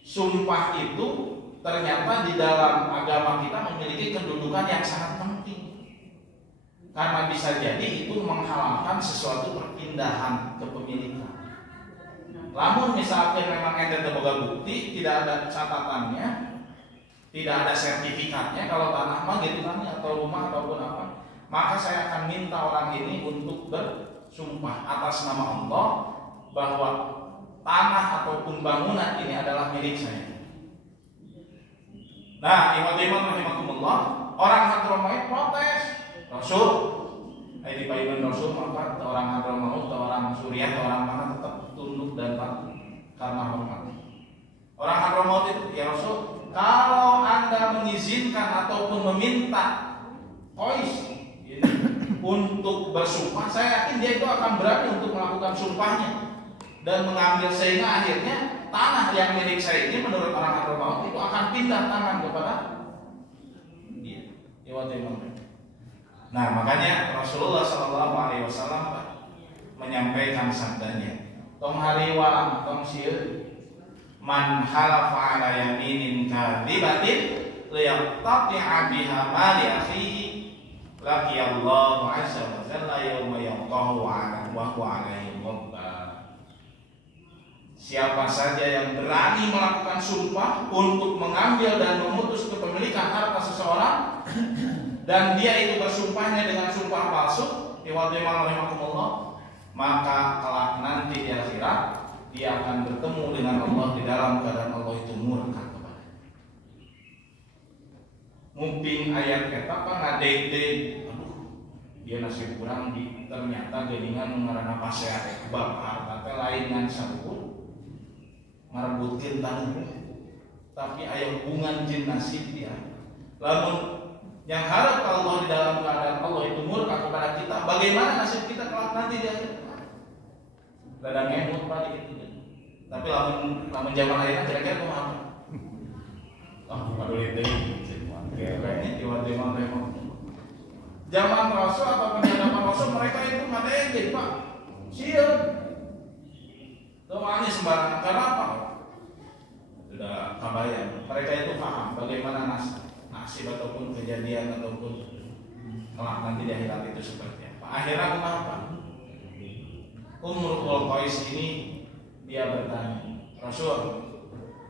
sumpah itu ternyata di dalam agama kita memiliki kedudukan yang sangat penting. Karena bisa jadi itu menghalalkan sesuatu perpindahan kepemilikan. Lamun misalnya memang ente boga bukti, tidak ada catatannya, tidak ada sertifikatnya kalau tanah mah gitu kan, atau rumah ataupun apa, maka saya akan minta orang ini untuk bersumpah atas nama Allah bahwa tanah ataupun bangunan ini adalah milik saya. Nah, imam-imam rahimakumullah, orang Hadramaut protes. Rasul, di payungan Rasul maka orang Hadramaut, orang Suriah, orang mana tetap tunduk dan patuh karena hormat. Orang Hadramaut itu, ya Rasul, kalau Anda mengizinkan ataupun meminta Qais untuk bersumpah, saya yakin dia itu akan berani untuk melakukan sumpahnya dan mengambil, sehingga akhirnya tanah yang milik saya ini menurut orang Hadramaut itu akan pindah tangan kepada dia. Nah, makanya Rasulullah SAW menyampaikan sabdanya, tong hariwa tong sieun man halafa ala yaminin kadzibatin liyaqta'a biha mali akhihi laqiyallahu azza wa jalla yauma yalqahu wa huwa alaihi ghadban. Siapa saja yang berani melakukan sumpah untuk mengambil dan memutus kepemilikan harta seseorang dan dia itu bersumpahnya dengan sumpah palsu, maka kelak nanti di akhirat dia akan bertemu dengan Allah di dalam keadaan Allah itu murka kepada. Mumping ayat kata apa ngadede, dia nasib kurang di ternyata geningan mengarana pasehat bapak harta lain yang sabun merebutkan tanah, tapi ayat hubungan jin nasib dia. Lamun yang harap Allah di dalam keadaan Allah itu murka kepada kita, bagaimana nasib kita kelak nanti di akhirat? Ladang emut Pak gitu. Tapi lamun zaman ayeuna kira-kira kumaha? Padahal itu kayaknya tiba-tiba zaman Rasul atau penjelasan Rasul mereka itu ngadege Pak. Sieun. Doanya sembarangan karena apa? Sudah kabayang. Mereka itu paham bagaimana nasib ataupun kejadian ataupun kelak nanti di akhirat itu seperti apa. Akhirnya kenapa? Umrul Qais ini dia bertanya, Rasul,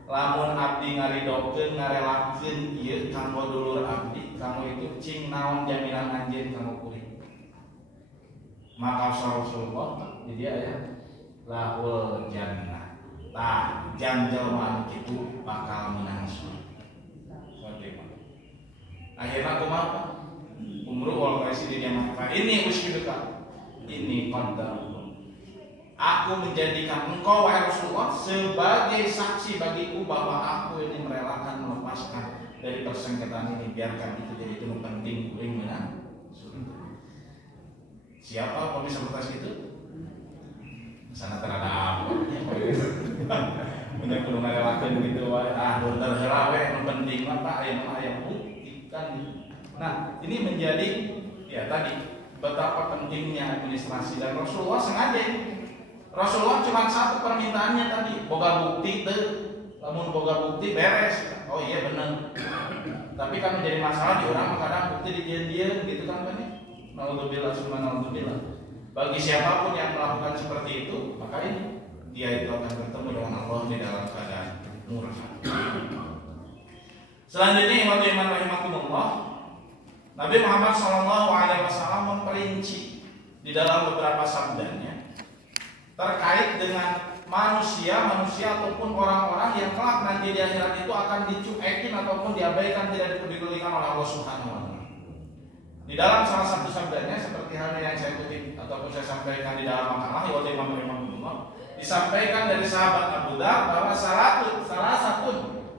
lamun abdi ngaridokeun ngarelakeun ieu kanggo dulur abdi, kamu itu cing naon jaminan anjeun kamu kuring. Maka Rasulullah jadi aya lahul jannah. Tah jam jelmaan kitu bakal menang surga. Akhirnya kumaha? Umrul Qais ini dia mengatakan, ini usyiduka, ini qadarullah. Aku menjadikan engkau wahai Rasulullah sebagai saksi bagiku bahwa aku ini merelakan melepaskan dari persengketaan ini, biarkan itu jadi penting kuring menang surga. Siapa pemirsa bertas itu? gitu wae. Ah, dokter heula we nu penting mah Pak aya bukti kan. Nah, ini menjadi ya tadi betapa pentingnya administrasi dan Rasulullah sengaja. Rasulullah cuma satu permintaannya tadi, boga bukti teu. Lamun boga bukti beres. Oh iya benar. Tapi kan menjadi masalah di orang kadang bukti dijieun gitu kan kan. Naudzubillah summa naudzubillah. Bagi siapapun yang melakukan seperti itu, maka ini dia itu akan bertemu dengan Allah di dalam keadaan murka. Selanjutnya iman rahimakumullah, Nabi Muhammad SAW memperinci di dalam beberapa sabdanya terkait dengan manusia ataupun orang-orang yang kelak nanti di akhirat itu akan dicuekin ataupun diabaikan, tidak dipedulikan oleh Allah Subhanahu wa taala. Di dalam salah satu sabdanya seperti halnya yang saya kutip ataupun saya sampaikan di dalam makalah Iwal Imam Rahimahullah, disampaikan dari sahabat Abu Dzar bahwa salah satu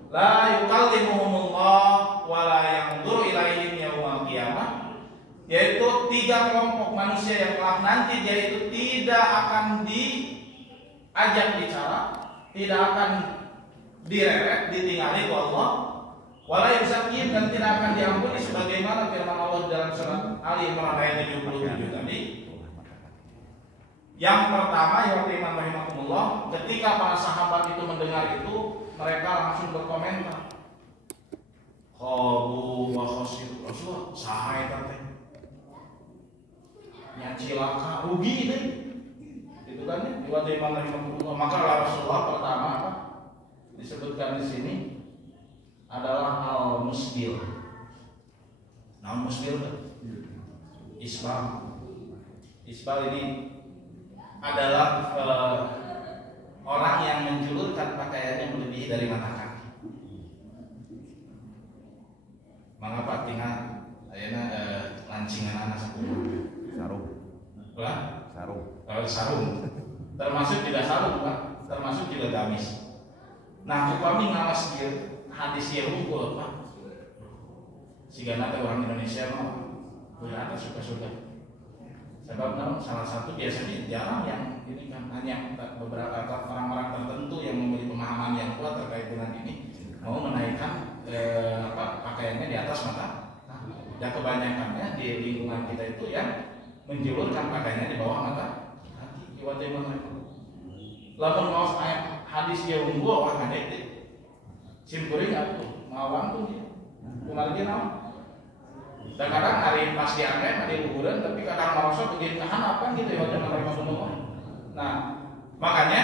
la yukallimuhumullah wa la yanzuru ilaihim yaumal qiyamah, yaitu 3 kelompok manusia yang kelak nanti dia itu tidak akan diajak bicara, tidak akan direret, ditinggali oleh Allah, wala yuzakkihim, dan tidak akan diampuni sebagaimana firman Allah dalam surat Ali Imran ayat 77 tadi. Yang pertama ya iman rahimakumullah, ketika para sahabat itu mendengar itu, mereka langsung berkomentar. Qalu wa khasir Rasulullah, saha eta teh? Nya cilaka, rugi deh. Itu kan ya, iman rahimakumullah. Maka Rasulullah pertama apa? Disebutkan di sini adalah al-musbil. Nah, musbil kan? Isbal ini adalah orang yang menjulurkan pakaiannya melebihi dari mata kaki. Mangapa tinggal ayeuna lancingan anak sakumaha? Sarung. Lah? Sarung. Termasuk tidak sarung, Pak. Termasuk juga gamis. Nah, upami ngawas ieu hadis ieu unggul, Pak. Sigana teh orang Indonesia mah berada suka-suka. Sebab salah satu biasanya jarang yang ini kan, hanya beberapa orang-orang tertentu yang memiliki pemahaman yang kuat terkait dengan ini mau menaikkan pakaiannya di atas mata. Dan kebanyakannya di lingkungan kita itu yang menjulurkan pakaiannya di bawah mata kaki. Lamun mau hadis dia unggul wah kadek deh. Simkuring atuh mawang tuh dia. Kumaha naon? Dan kadang hari pas diangkat, hari liburan, tapi kadang merosot begini tahan apa gitu ya waktu mereka semua. Nah, makanya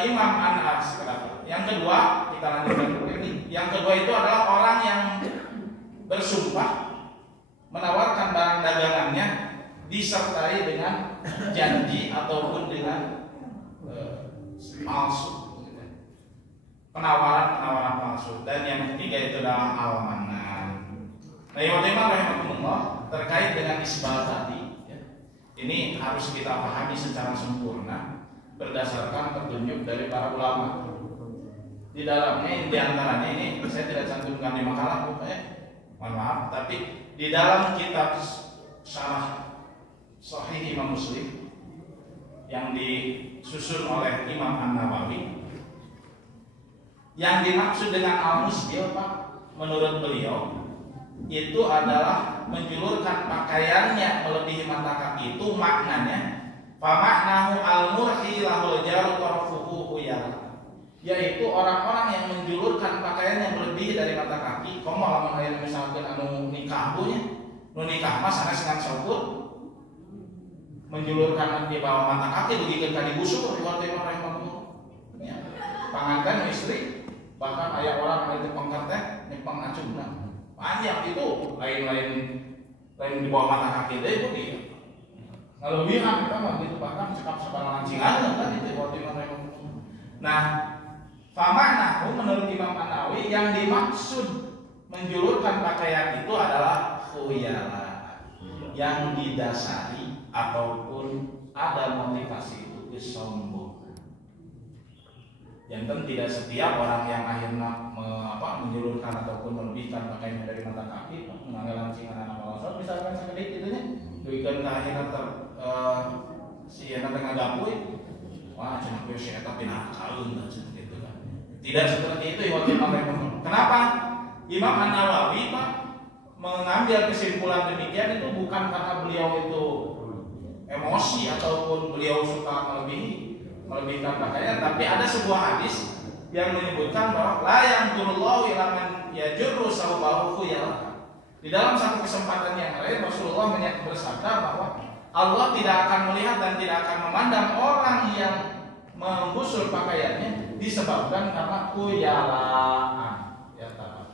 Imam Anas yang kedua kita lanjutkan dulu ini. Yang kedua itu adalah orang yang bersumpah menawarkan barang dagangannya disertai dengan janji ataupun dengan palsu, penawaran palsu. Dan yang ketiga itu adalah al-manna. Nah, Imam rahimahullah terkait dengan isbal tadi, ya, ini harus kita pahami secara sempurna berdasarkan petunjuk dari para ulama. Di dalamnya, di antaranya ini saya tidak cantumkan di makalah, mohon maaf, tapi di dalam kitab Syarah Sahih Imam Muslim yang disusun oleh Imam An-Nawawi, yang dimaksud dengan al-musbil, Pak, menurut beliau itu adalah menjulurkan pakaiannya melebihi mata kaki. Itu maknanya famaknahu al-murhi lahul jaru tarfuhu huyala, yaitu orang-orang yang menjulurkan pakaiannya melebihi dari mata kaki. Komo lamun aya misalkan anu nikah punya nu nikah mah sanes ngan soput menjulurkan di bawah mata kaki begikeun ka digusur riwayat Imam rahimahullah. Ya. Panganten istri bahkan aya orang itu pangkat teh nyepeng acungna. Panjang itu lain di bawah mata kaki deh itu dia. Kalau bilang kita mah gitu bahkan sekap sebarang lancingan kan itu waktu Imam Rahimahullah. Nah, famaknahu menurut Imam An-Nawawi yang dimaksud menjulurkan pakaian itu adalah khuyala, yang didasari ataupun ada motivasi itu sombong. Jangan tidak setiap orang yang akhirnya menjulurkan ataupun melebihkan pakaiannya dari mata kaki, mengambil lancingan anak walosot, misalkan sekedip itunya, duikan ke akhirnya si anak tengah gapuy, wah cina gue si eta pindah kalun, Tidak seperti itu Imam Nawawi. Kenapa? Imam An-Nawawi Pak mengambil kesimpulan demikian itu bukan karena beliau itu emosi ataupun beliau suka melebihkan pakaian, tapi ada sebuah hadis yang menyebutkan bahwa la yanzurullahu ila man yajurru sawbahu khuyala. Di dalam satu kesempatan yang lain Rasulullah bersabda bahwa Allah tidak akan melihat dan tidak akan memandang orang yang menggusur pakaiannya disebabkan karena kuyalaan. Ya,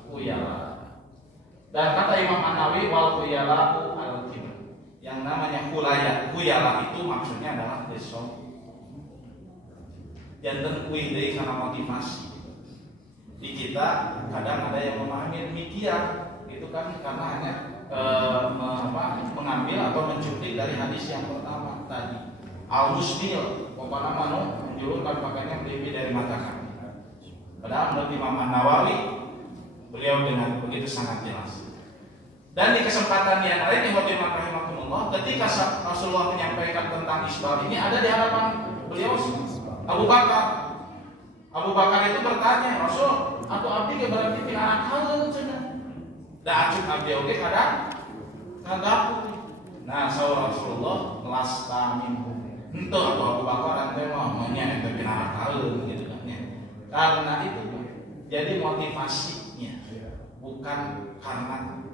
kuyala. Dan kata Imam An-Nawawi wal kuyalahu al-kibr. Yang namanya kuyala itu maksudnya adalah deso. Jantan kuih dari karena motivasi. Di kita kadang ada yang memahami demikian. Itu kan karena hanya mengambil atau mencuplik dari hadis yang pertama tadi. Al-Musbil, pokoknya manu menjulurkan pakaiannya lebih dari mata kaki. Padahal menurut Imam An-Nawawi beliau dengan begitu sangat jelas. Dan di kesempatan yang lain Imam rahimahumullah, ketika Rasulullah menyampaikan tentang isbal ini ada di hadapan beliau Abu Bakar. Abu Bakar itu bertanya, Rasul, atau abdi ke berarti anak halal cenah. Da acuk abdi oge kadang ngagapu. Nah, saur Rasulullah lasta minhu. Henteu atuh Abu Bakar ante mah nya ente anak halal gitu kan ya. Karena itu jadi motivasinya bukan karena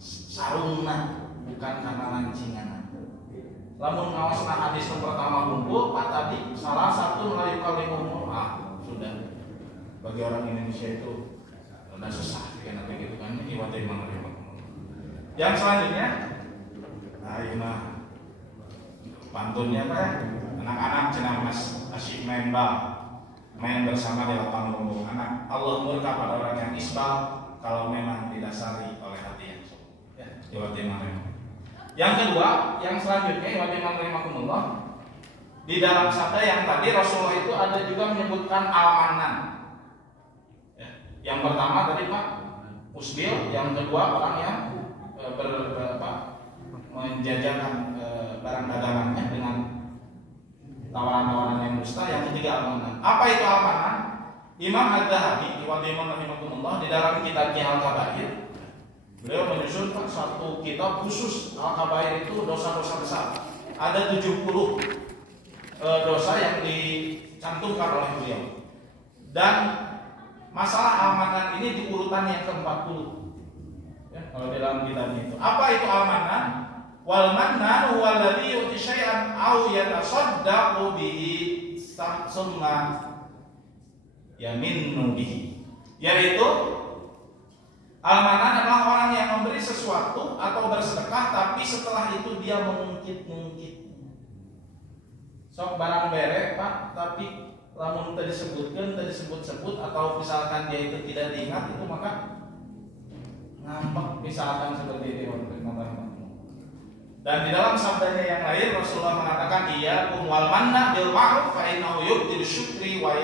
sarungna, bukan karena lancingan. Lamun ngawasna hadis yang pertama kumpul, Pak tadi salah satu melayu kalimumul sudah. Bagi orang Indonesia itu udah susah kan begitu kan ini waktu Imam Nawawi. Yang selanjutnya, nah ini mah pantunnya Pak, anak-anak cenah Mas asyik main bersama di lapang lumbung anak. Allah murka pada orang yang isbal kalau memang didasari oleh hati yang suci. Ya, di waktu Imam Nawawi. Yang kedua, yang selanjutnya Imam rahimahumullah, di dalam sabda yang tadi Rasulullah itu ada juga menyebutkan al-manan. Ya. Yang pertama tadi Pak usbil, yang kedua orang yang menjajakan barang dagangannya dengan tawaran-tawaran yang dusta. Yang ketiga al-manan. Apa itu al-manan? Imam Ad-Dhahabi, Imam rahimahumullah, di dalam kitabnya Al-Kabair beliau menyusun satu kitab khusus Al-Kabair itu dosa-dosa besar. Ada 70 dosa yang dicantumkan oleh beliau. Dan masalah al-manan ini di urutan yang ke-40. Ya, kalau di dalam kitabnya itu. Apa itu al-manan? Wal mannan huwa alladhi yu'ti syai'an aw yatasaddaqu bihi summa yaminnu bihi. Yaitu al-manan adalah orang yang memberi sesuatu atau bersedekah tapi setelah itu dia mengungkit-ungkit. Sok barang bere Pak, tapi lamun tadi disebut-sebut atau misalkan dia itu tidak diingat itu maka ngambek misalkan seperti itu. Dan di dalam sabdanya yang lain Rasulullah mengatakan iyyakum wal manna bil ma'ruf fa innahu yubtilu syukri wa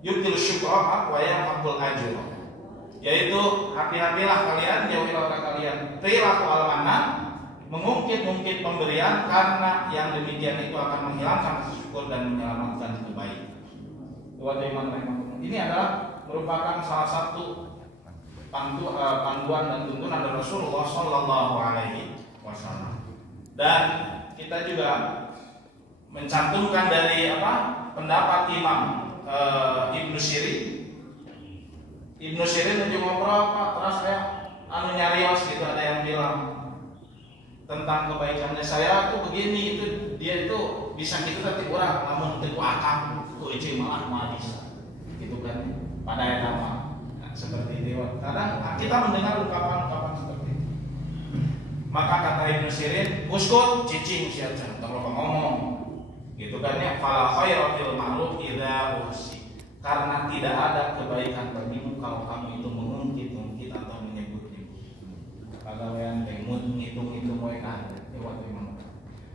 yubtilu syukra wa yamhaqul ajr. Yaitu hati-hatilah kalian, jauhilah kalian perilaku al-manan, mengungkit-ungkit pemberian, karena yang demikian itu akan menghilangkan syukur dan menyelamatkan kebaikan. Ini adalah merupakan salah satu panduan dan tuntunan dari Rasulullah Shallallahu Alaihi Wasallam. Dan kita juga mencantumkan dari pendapat Imam Ibnu Sirin. Ibnu Sirin itu ngobrol Pak, terus saya nyarios gitu, ada yang bilang tentang kebaikannya saya tuh begini, itu dia itu bisa gitu tapi orang namun itu akam itu malah bisa gitu kan pada yang nama seperti itu. Kadang kita mendengar ungkapan-ungkapan seperti itu. Maka kata Ibnu Sirin, uskut cicing siaca, kalau ngomong gitu kan ya, fala khairatil ma'ruf idza usi. Karena tidak ada kebaikan bagimu kalau kamu itu mengungkit-ungkit atau menyebut-nyebut. Pegawaian temut ngitung-ngitung mereka.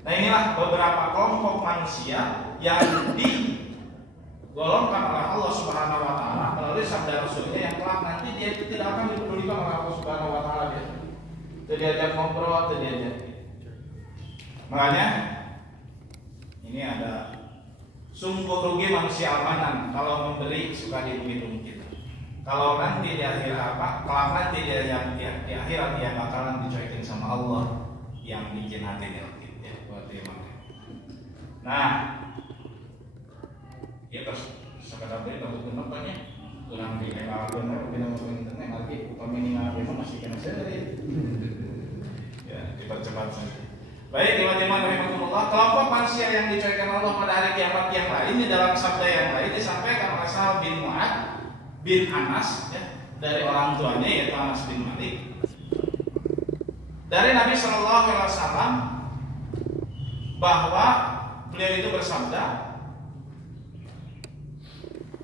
Nah inilah beberapa kelompok manusia yang digolongkan oleh Allah Subhanahu Wa Taala melalui sabda Rasulnya yang kelak nanti dia itu tidak akan dipedulikan oleh Allah Subhanahu Wa Taala. Dia diajak ngobrol, diajak. Makanya ini ada Sungguh rugi manusia amanan kalau memberi suka diungkit-ungkit. Kalau nanti di akhirat kelak nanti di akhirat dia bakalan dicuekin sama Allah yang bikin hatinya ya buat dia. Nah, ya terus sekedar dia takut kenapanya kurang di ekal benar bina internet lagi pemini ngapain masih kena seri ya dipercepat saja. Baik teman-teman rahimakumullah, kelompok manusia yang dicuekan Allah pada hari kiamat yang lain di dalam sabda yang lain disampaikan oleh Sa'ad bin Mu'adz bin Anas ya, dari orang tuanya yaitu Anas bin Malik dari Nabi Shallallahu Alaihi Wasallam bahwa beliau itu bersabda,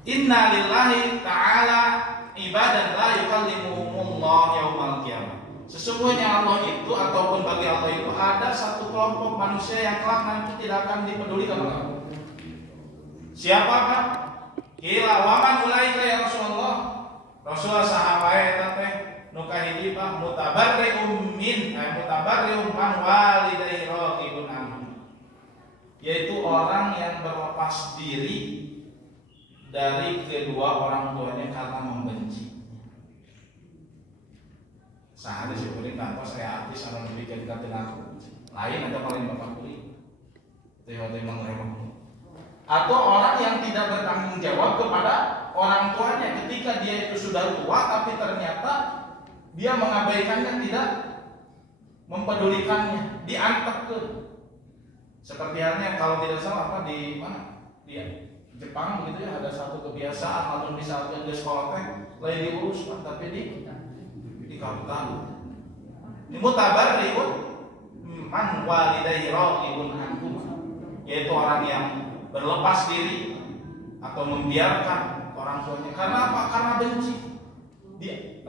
Inna lillahi ta'ala ibadan la yukallimuhumullah yaumal qiyamah. Sesungguhnya Allah itu ataupun bagi Allah itu ada satu kelompok manusia yang kelak nanti tidak akan dipedulikan oleh Allah. Siapakah? Kila waman ulaika ya Rasulullah. Rasulullah sahabat teh nu kahiji pak mutabarri'um man walidayhi raqibun anhu. Yaitu orang yang berlepas diri dari kedua orang tuanya karena membenci. Sehari syukurin tanpa saya artis orang lebih kita aku lain ada paling bapak kuli atau orang yang tidak bertanggung jawab kepada orang tuanya ketika dia itu sudah tua tapi ternyata dia mengabaikannya, tidak mempedulikannya, diantar ke seperti halnya kalau tidak salah apa di mana di Jepang begitu ya, ada satu kebiasaan atau misalnya di sekolah teh lain diurus tapi di kabutan. Ini mutabarri'un man walidayhi raqibun anhu, yaitu orang yang berlepas diri atau membiarkan orang tuanya karena apa? Karena benci. Dia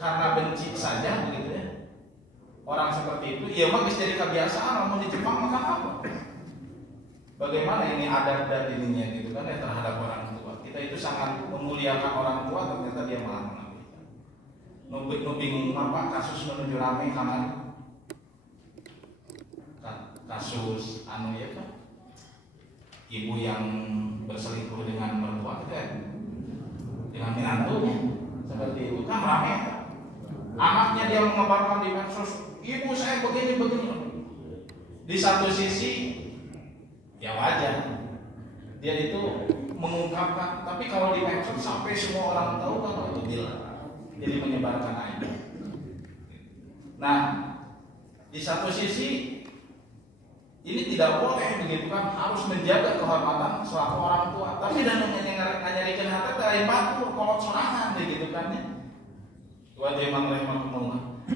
karena benci saja begitu ya. Orang seperti itu ya mah jadi kebiasaan namun di Jepang makan apa? Bagaimana ini adat dan ininya gitu kan ya terhadap orang tua. Kita itu sangat memuliakan orang tua ternyata dia malah nu bingung apa kasus menuju rame karena kasus anu ya kan ibu yang berselingkuh dengan mertua gitu ya, dengan menantunya seperti itu kan rame kan? Anaknya dia mengabarkan di medsos ibu saya begini. Di satu sisi ya wajar dia itu mengungkapkan, tapi kalau di medsos sampai semua orang tahu kan itu bilang jadi menyebarkan aib. Nah, di satu sisi ini tidak boleh begitu kan, harus menjaga kehormatan selaku orang tua. Tapi dan nyarikan hati lain batu kolot sorangan begitu kan ya.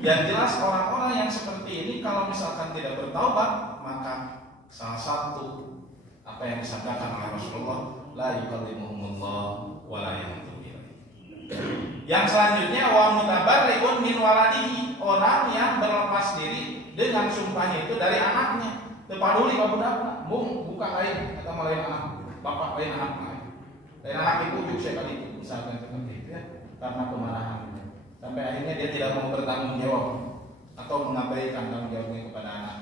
Yang jelas orang-orang yang seperti ini kalau misalkan tidak bertaubat, maka salah satu apa yang disampaikan oleh Rasulullah, la yukallimuhumullah wa la yanzuru. Yang selanjutnya wa mutabarri'un min waladihi, orang yang berlepas diri dengan sumpahnya itu dari anaknya. Teu paduli ka budakna, mung buka lain atau lain anak, bapak lain anak lain. Lain anak itu ujuk saya kali itu misalkan seperti itu ya, karena kemarahan. Sampai akhirnya dia tidak mau bertanggung jawab atau mengabaikan tanggung jawabnya kepada anak.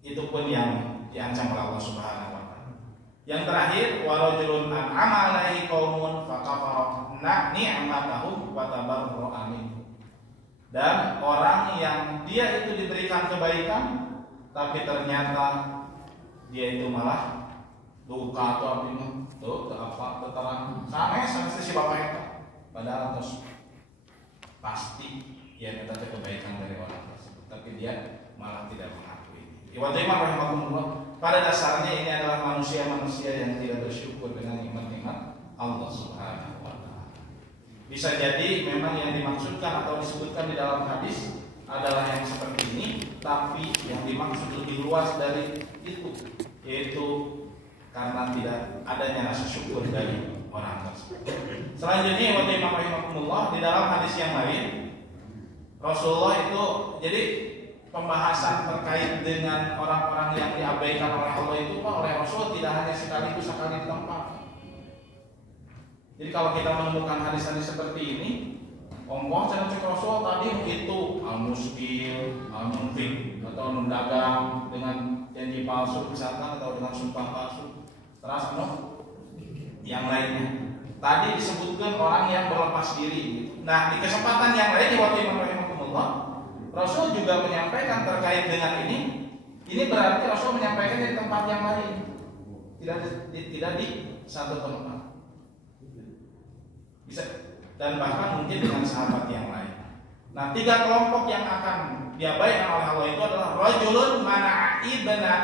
Itu pun yang diancam oleh Allah Subhanahu wa taala. Yang terakhir warajulun an'ama alaihi qaumun fakafara ni'matahum wa tabarra'a minhu. Dan orang yang dia itu diberikan kebaikan tapi ternyata dia itu malah luka atau apa tuh apa terang sama si bapak itu padahal terus pasti dia minta kebaikan dari orang tersebut tapi dia malah tidak mengakui. Iwadzimah rahimahumullah, pada dasarnya ini adalah manusia-manusia yang tidak bersyukur dengan nikmat-nikmat Allah Subhanahu wa taala. Bisa jadi memang yang dimaksudkan atau disebutkan di dalam hadis adalah yang seperti ini, tapi yang dimaksud lebih luas dari itu, yaitu karena tidak adanya rasa syukur dari orang tersebut. Selanjutnya iwadzimah rahimahumullah, di dalam hadis yang lain Rasulullah itu jadi pembahasan terkait dengan orang-orang yang diabaikan oleh Allah itu Pak, oleh Rasul tidak hanya sekaligus sekali di tempat. Jadi kalau kita menemukan hadis-hadis seperti ini, ongkoh jangan cek Rasul tadi itu al-muskil, al-munfik atau mendagang dengan janji palsu misalkan atau dengan sumpah palsu. Terus yang lainnya. Tadi disebutkan orang yang berlepas diri. Nah, di kesempatan yang lain di waktu Imam rahimahumullah, Rasul juga menyampaikan terkait dengan ini. Ini berarti Rasul menyampaikan di tempat yang lain, tidak di satu tempat. Bisa, dan bahkan mungkin dengan sahabat yang lain. Nah, 3 kelompok yang akan diabaikan oleh Allah itu adalah rajulun mana'a ibna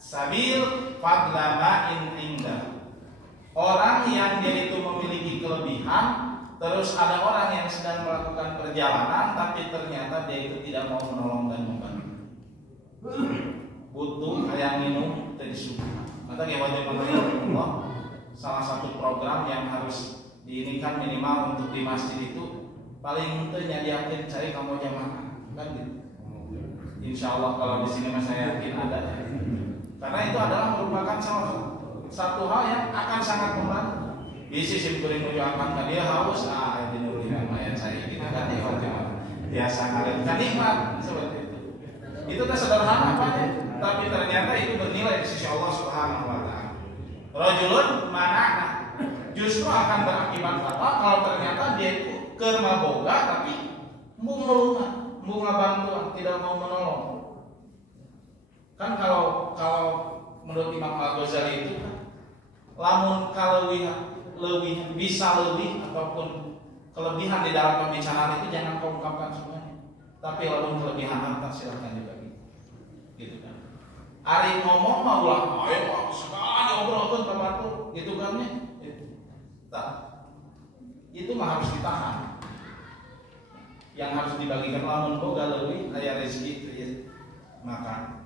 sabil fadla ma'in indah. Orang yang dia itu memiliki kelebihan, terus ada orang yang sedang melakukan perjalanan, tapi ternyata dia itu tidak mau menolong dan membantu. Butuh kayak minum dari subuh. Maka dia wajib Allah. Salah satu program yang harus diinikan minimal untuk di masjid itu paling tentunya yakin cari kamu jamaah, kan gitu. Insya Allah kalau di sini saya yakin ada. Karena itu adalah merupakan salah satu hal yang akan sangat membantu. Bisi simpuling menjualkan kan dia haus, ini nulis nama yang saya ini kan biasa kalian kan nikmat seperti itu. Itu kan sederhana apa ya? Tapi ternyata itu bernilai di sisi Allah Subhanahu Wa Taala. Rajulun mana'na justru akan berakibat fatal kalau ternyata dia itu kermaboga tapi bunga bantuan tidak mau menolong. Kan kalau menurut Imam Al-Ghazali itu lamun kalau lebih bisa lebih ataupun kelebihan di dalam pembicaraan itu jangan kau ungkapkan semuanya. Tapi lamun kelebihan harta silakan dibagi. Gitu kan. Ari ngomong mau lah, ayo sekali obrol tuh batu, gitu kan ya. Tak. Itu mah harus ditahan. Yang harus dibagikan lamun boga lebih aya rezeki ya. Maka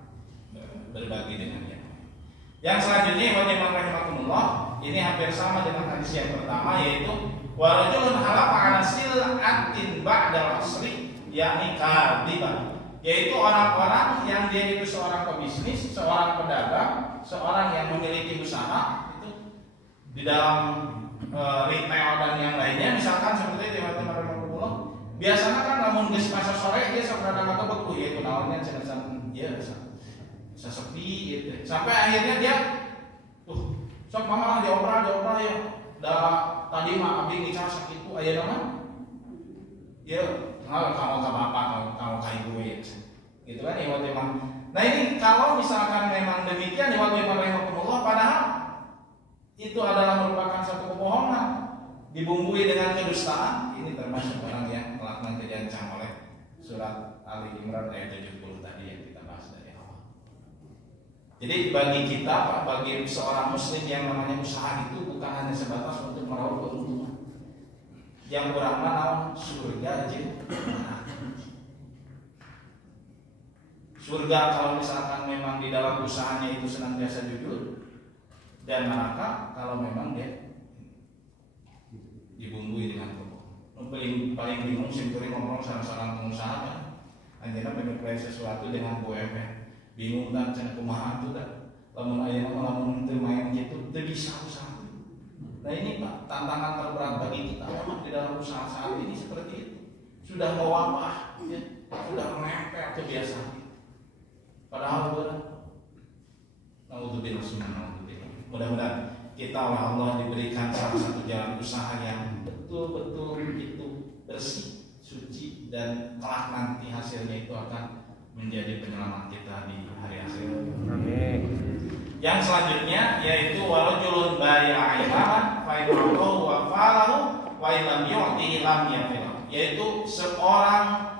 berbagi dengan dia. Yang selanjutnya Imam rahimahumullah, ini hampir sama dengan hadis yang pertama, yaitu wa rajulun halafa ala sil'atin ba'da asri yakni kadiban, yaitu orang-orang yang dia itu seorang pebisnis, seorang pedagang, seorang yang memiliki usaha itu di dalam retail dan yang lainnya, misalkan seperti itu Imam rahimahumullah. Biasanya kan namun geus pasar sore dia sok dagang beku yaitu naonnya cenah dia sesepi gitu. Sampai akhirnya dia sok mama diobrol ya. Dah tadi mah abdi ngicar sakitu aya nama. Ya, kamu ka bapak, kamu ka ibu ya. Gitu kan ya waktu memang. Nah ini kalau misalkan memang demikian ya waktu Imam rahimahullah, padahal itu adalah merupakan satu kebohongan dibumbui dengan kedustaan. Ini termasuk orang yang melakukan kejancang oleh surat Ali Imran ayat 70 tadi yang kita bahas dari awal. Jadi bagi kita, bagi seorang muslim yang namanya usaha itu bukan hanya sebatas untuk meraup keuntungan. Yang kurang mana surga aja. Surga kalau misalkan memang di dalam usahanya itu senantiasa jujur, dan neraka kalau memang dia dibumbui dengan kebohongan. Paling bingung simpulin ngomong sama seorang pengusaha kan, anjana menyuplai sesuatu dengan UMR. Bingung kan cenah kumaha tuh dah. Lamun aya lamun teu main gitu teu bisa usaha. Nah ini Pak, tantangan terberat bagi kita memang di dalam usaha saat ini seperti itu. Sudah mewabah ya, sudah menempel kebiasaan. Padahal berat. Naudzubillah subhanallah. Mudah-mudahan kita oleh Allah diberikan salah satu jalan usaha yang betul-betul itu bersih, suci, dan kelak nanti hasilnya itu akan menjadi penyelamat kita di hari akhir. Amin. Yang selanjutnya yaitu warajulun bai'a imaman fa innahu wa falahu wa illam yu'ti lam yafil. Yaitu seorang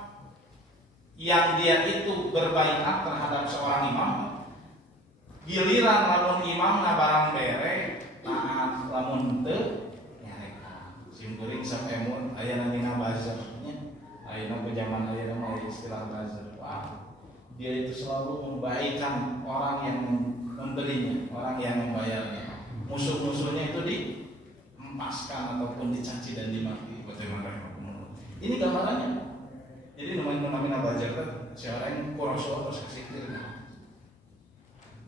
yang dia itu berbaiat terhadap seorang imam, giliran lamun imam barang bere taat, lamun teu nyarekan simkuring sok emun aya namina bazar nya ayeuna ke zaman ayeuna mah istilah bazar. Dia itu selalu membaikan orang yang membelinya, orang yang membayarnya. Musuh-musuhnya itu diempaskan ataupun dicaci dan dimaki. Ini gambarannya. Jadi namanya bajar kan seorang yang kurang atau seksitir.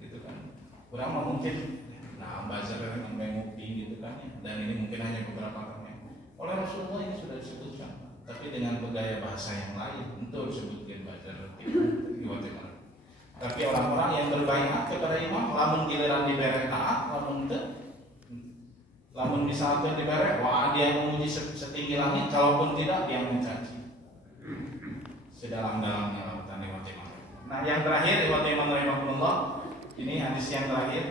Gitu kan. Kurang mah mungkin bajar yang mengopi gitu kan. Dan ini mungkin hanya beberapa kali. Oleh Rasulullah ini sudah disebutkan, tapi dengan bergaya bahasa yang lain untuk disebutkan bajar. Tapi orang-orang yang berbaiat kepada imam, lamun giliran dibere taat, lamun misalkan dibere, wah dia memuji setinggi langit, kalaupun tidak dia mencaci sedalam-dalamnya lautan ikhwati iman. Nah yang terakhir ikhwati iman rahimahumullah, ini hadis yang terakhir.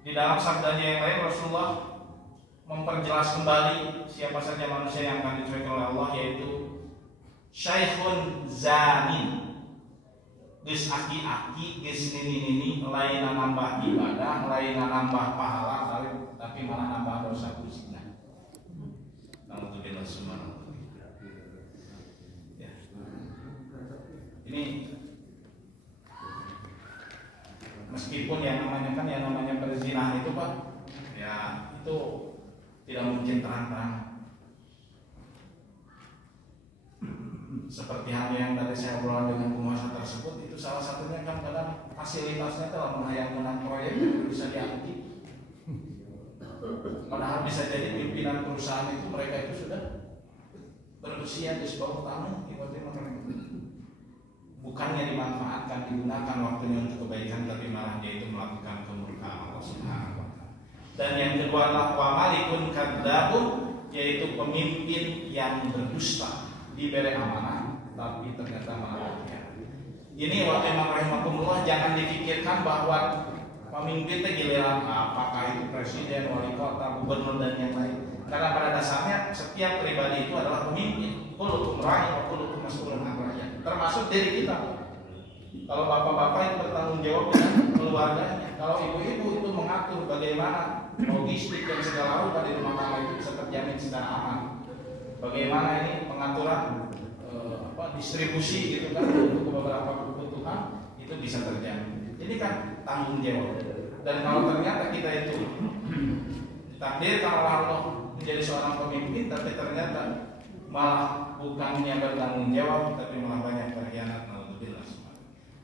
Di dalam sabdanya yang lain Rasulullah memperjelas kembali siapa saja manusia yang akan dicuekin oleh Allah, yaitu syaikhun zanin, geus aki-aki, geus nini-nini, lain nambah ibadah, lain nambah pahala, tapi malah nambah dosa kusina. Alhamdulillah subhanahu. Ya. Ini meskipun yang namanya perzinahan itu Pak, ya itu tidak mungkin terang-terang. Seperti halnya yang tadi saya obrol dengan penguasa tersebut, itu salah satunya kan kadang fasilitasnya telah menang proyek itu bisa diakui. Padahal bisa jadi pimpinan perusahaan itu mereka itu sudah berusia di sebuah tamu, bukannya dimanfaatkan, digunakan waktunya untuk kebaikan, tapi malah dia itu melakukan kemurkaan Allah Subhanahu wa Ta'ala. Dan yang kedua adalah wa malikun kadzabun, yaitu pemimpin yang berdusta, diberi amanah tapi ternyata malah ini waktu Imam rahimahumullah, jangan dipikirkan bahwa pemimpin itu giliran apakah itu presiden, wali kota, gubernur dan yang lain. Karena pada dasarnya setiap pribadi itu adalah pemimpin. Kullukum ra'i wa kullukum mas'ulun 'an ra'iyah. Termasuk diri kita. Kalau bapak-bapak itu bertanggung jawab dengan keluarganya. Kalau ibu-ibu itu mengatur bagaimana logistik dan segala rupa di rumah tangga itu bisa terjamin secara aman. Bagaimana ini pengaturan distribusi gitu kan untuk beberapa kebutuhan itu bisa terjamin. Ini kan tanggung jawab. Dan kalau ternyata kita itu takdirkan oleh Allah menjadi seorang pemimpin, tapi ternyata malah bukannya bertanggung jawab, tapi malah banyak berkhianat. Alhamdulillah.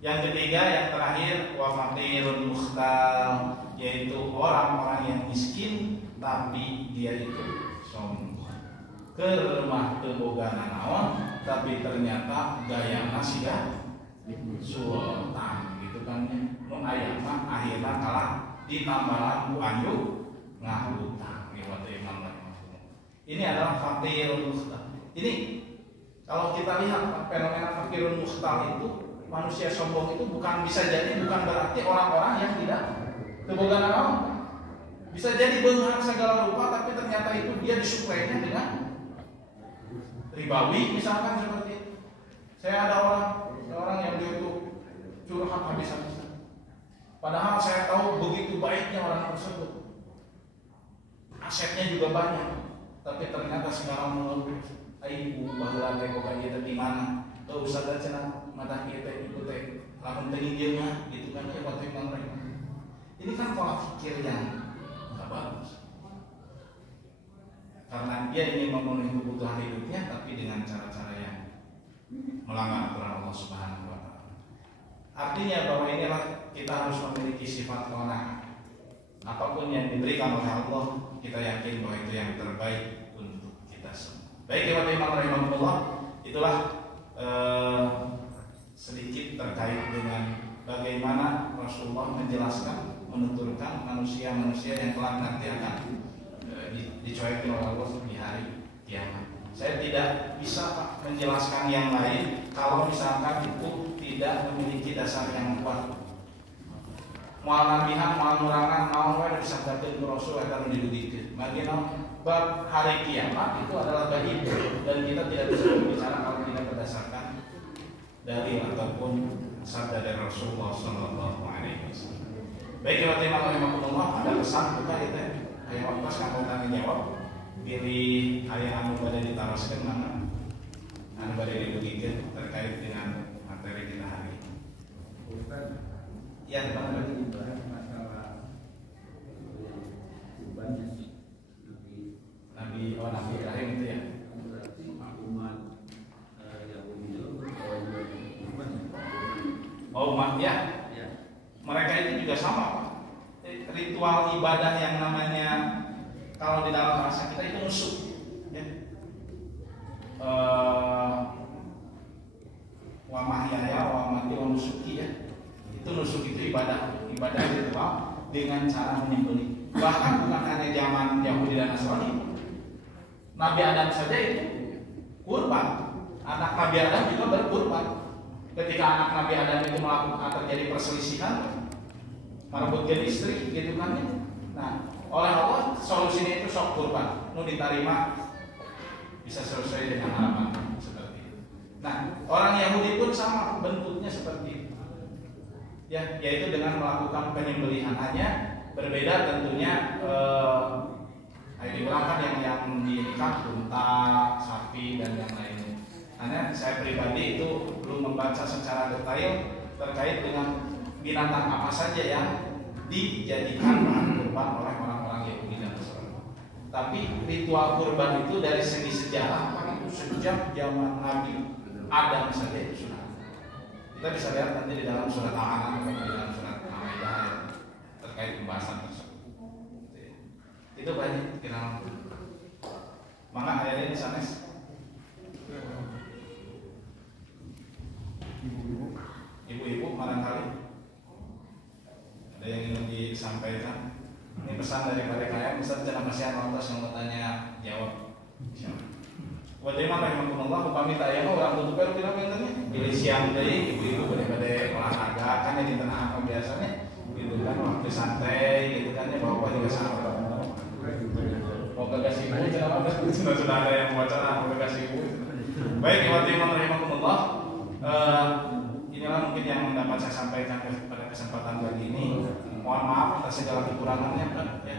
Yang ketiga, yang terakhir, wa faqirun mukhtal, yaitu orang-orang yang miskin tapi dia itu sombong. Ke rumah tebogana naon, tapi ternyata gaya masih sultan gitu kan. Mun aya mah akhirna kalah ditambahan ku ayu ngahutang. Ini adalah fakirun mukhtal. Ini kalau kita lihat fenomena fakirun mukhtal itu, manusia sombong itu bukan berarti orang-orang yang tidak tebogana naon. Bisa jadi beunghar segala rupa, tapi ternyata itu dia disuplainya dengan ribawi misalkan seperti itu. Saya ada orang yang dia itu curhat habis-habisan. Padahal saya tahu begitu baiknya orang tersebut, asetnya juga banyak, tapi ternyata sekarang mengeluh, ibu baheula teh kok ieu di mana? Tuh ustaz cenah mata kieu teh ibu teh lamun teh ieu mah gitu kan ya waktu mereka. Ini kan pola pikir yang enggak bagus. Karena dia ingin memenuhi kebutuhan hidupnya, tapi dengan cara-cara yang melanggar aturan Allah Subhanahu wa Ta'ala. Artinya bahwa inilah kita harus memiliki sifat qanaah. Apapun yang diberikan oleh Allah, kita yakin bahwa itu yang terbaik untuk kita semua. Baik, Imam rahimahullah, itulah sedikit terkait dengan bagaimana Rasulullah menjelaskan, menuturkan manusia-manusia yang telah nanti akan dicuekin oleh Allah di hari kiamat. Saya tidak bisa menjelaskan yang lain kalau misalkan itu tidak memiliki dasar yang kuat. Moal nabihan, moal nurangan, naon wae disabdakeun ku Rasul eta nu didugikeun. Bagina bab hari kiamat itu adalah gaib dan kita tidak bisa berbicara kalau tidak berdasarkan dalil ataupun sabda dari Rasulullah sallallahu alaihi wasallam. Baik, Imam rahimahullah, ada pesan buka itu ya. Aya waktu kamu tanya jawab, pilih aya anu bade ditaroskeun mana, anu bade dibegikeun terkait dengan materi kita hari ini. Ya, Pak, dibahas masalah kurbannya Nabi Ibrahim itu ya. Berarti umat Yahudi itu umat ya. Mereka itu juga sama, Pak. Ritual ibadah yang namanya kalau di dalam bahasa kita itu nusuk ya. wa mahyaya wa mamati wa nusuki ya. Itu nusuk itu ibadah ritual dengan cara menyembelih. Bahkan bukan hanya zaman Yahudi dan Nasrani. Nabi Adam saja itu kurban. Anak Nabi Adam juga berkurban. Ketika anak Nabi Adam itu melakukan terjadi perselisihan, merebutkan istri, gitu kan ya. Nah, oleh Allah solusinya itu sok kurban, nu diterima bisa selesai dengan harapan seperti itu. Nah, orang Yahudi pun sama bentuknya seperti itu. Ya, yaitu dengan melakukan penyembelihan, hanya berbeda tentunya. Diberangkat yang diikat unta, sapi dan yang lainnya. Karena saya pribadi itu belum membaca secara detail terkait dengan binatang apa saja yang dijadikan bahan kurban oleh orang-orang Yahudi dan Nasrani. Tapi ritual kurban itu dari segi sejarah itu sejak zaman Nabi Adam saja itu sudah. Kita bisa lihat nanti di dalam surat Al-An'am atau di dalam surat Al-Maidah terkait pembahasan tersebut. Itu banyak kira. Maka ayatnya di sana. Ibu-ibu barangkali ada yang ingin disampaikan. Ini pesan dari mereka. Ustaz jangan kasihan lantas yang mau tanya jawab. Bagaimana rahimahumullah upami tayang orang tutup pelu tidak bentuknya. Pilih siang dari ibu-ibu pada olahraga kan yang di tanah apa biasanya. Gitu kan waktu santai gitu kan ya bapak juga sama. Mau gagas ibu sudah ada yang wacana mau gagas ibu. Baik, ikhwatiman rahimakumullah. Inilah mungkin yang dapat saya sampaikan pada kesempatan kali ini. Mohon maaf atas segala kekurangannya kan. Ya.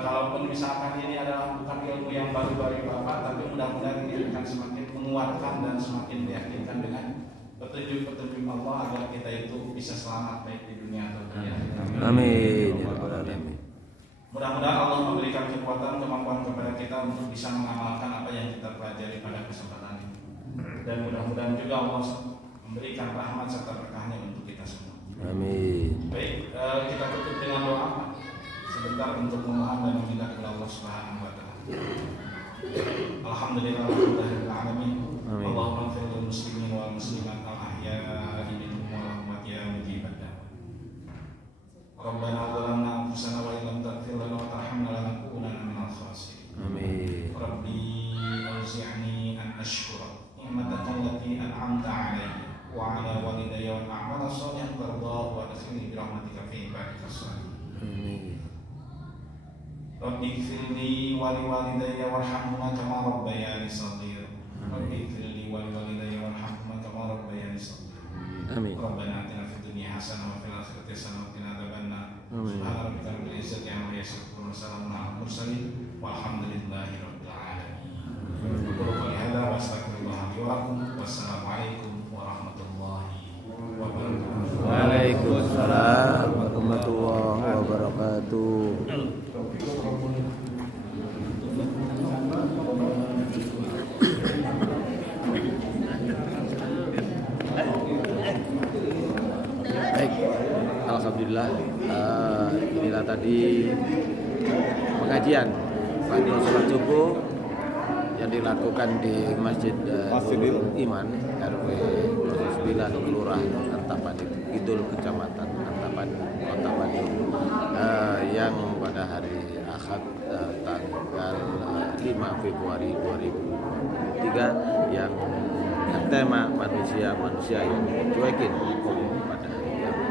Kalaupun misalkan ini adalah bukan ilmu yang baru bagi Bapak, tapi mudah-mudahan ini akan semakin menguatkan dan semakin meyakinkan dengan petunjuk-petunjuk Allah agar kita itu bisa selamat baik di dunia atau dunia. Amin. Ya Rabbal Alamin. Mudah-mudahan Allah memberikan kekuatan, kemampuan kepada kita untuk bisa mengamalkan apa yang kita pelajari pada kesempatan ini. Dan mudah-mudahan juga Allah memberikan rahmat serta berkahnya untuk kita semua. Amin. Baik, kita tutup dengan doa sebentar untuk memohon dan meminta kepada Allah Subhanahu wa taala. Alhamdulillahirabbil alamin. Allahumma ighfir lil muslimin wal muslimat al ahya'i minhum wal amwat ya mujibad da'wat. Rabbana zalamna anfusana wa illam taghfir lana wa tarhamna lanakunanna minal khasirin. Amin. Rabbi auzi'ni an ashkura ni'mataka allati an'amta 'alayya wa 'ala walidayya wa a'mala shalihan tardahu wa adkhilni bi rahmatika fi ibadika shalihin. Amin. Rabbi ighfirli wa liwalidayya warhamhuma kama rabbayani shaghira. Rabbi ighfirli wa liwalidayya warhamhuma kama rabbayani shaghira. Amin. Rabbana atina fid dunya hasanah wa fil akhirati hasanah wa qina adzabannar. Amin. Subhana rabbika rabbil izzati amma yasifun wa salamun 'alal mursalin walhamdulillahi rabbil alamin. Qul qawli hadza wa astaghfirullah li wa lakum. Wassalamu alaikum warahmatullahi wabarakatuh. Waalaikumsalam warahmatullahi wabarakatuh. Baik, alhamdulillah. Inilah tadi pengajian pada sholat subuh yang dilakukan di Masjid Nurul Iman RW 09 Kelurahan Antapan Kidul Kecamatan Antapan Kota Bandung yang pada hari Ahad tanggal 5 Februari 2023 yang tema manusia yang dicuekin pada hari kiamat.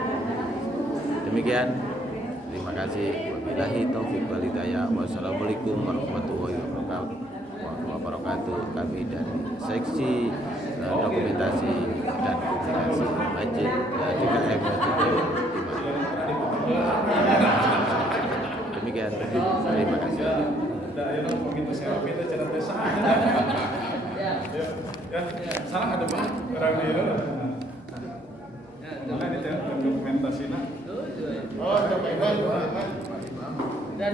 Demikian, terima kasih. Wabillahi taufiq wal hidayah. Wassalamualaikum warahmatullahi wabarakatuh. Kami dari seksi dokumentasi dan komunikasi Masjid DKM Masjid Nurul Iman. Demikian, terima kasih. Sekarang ada banget orang dia. Mana ini dokumentasinya? Oh, dokumentasi. Dan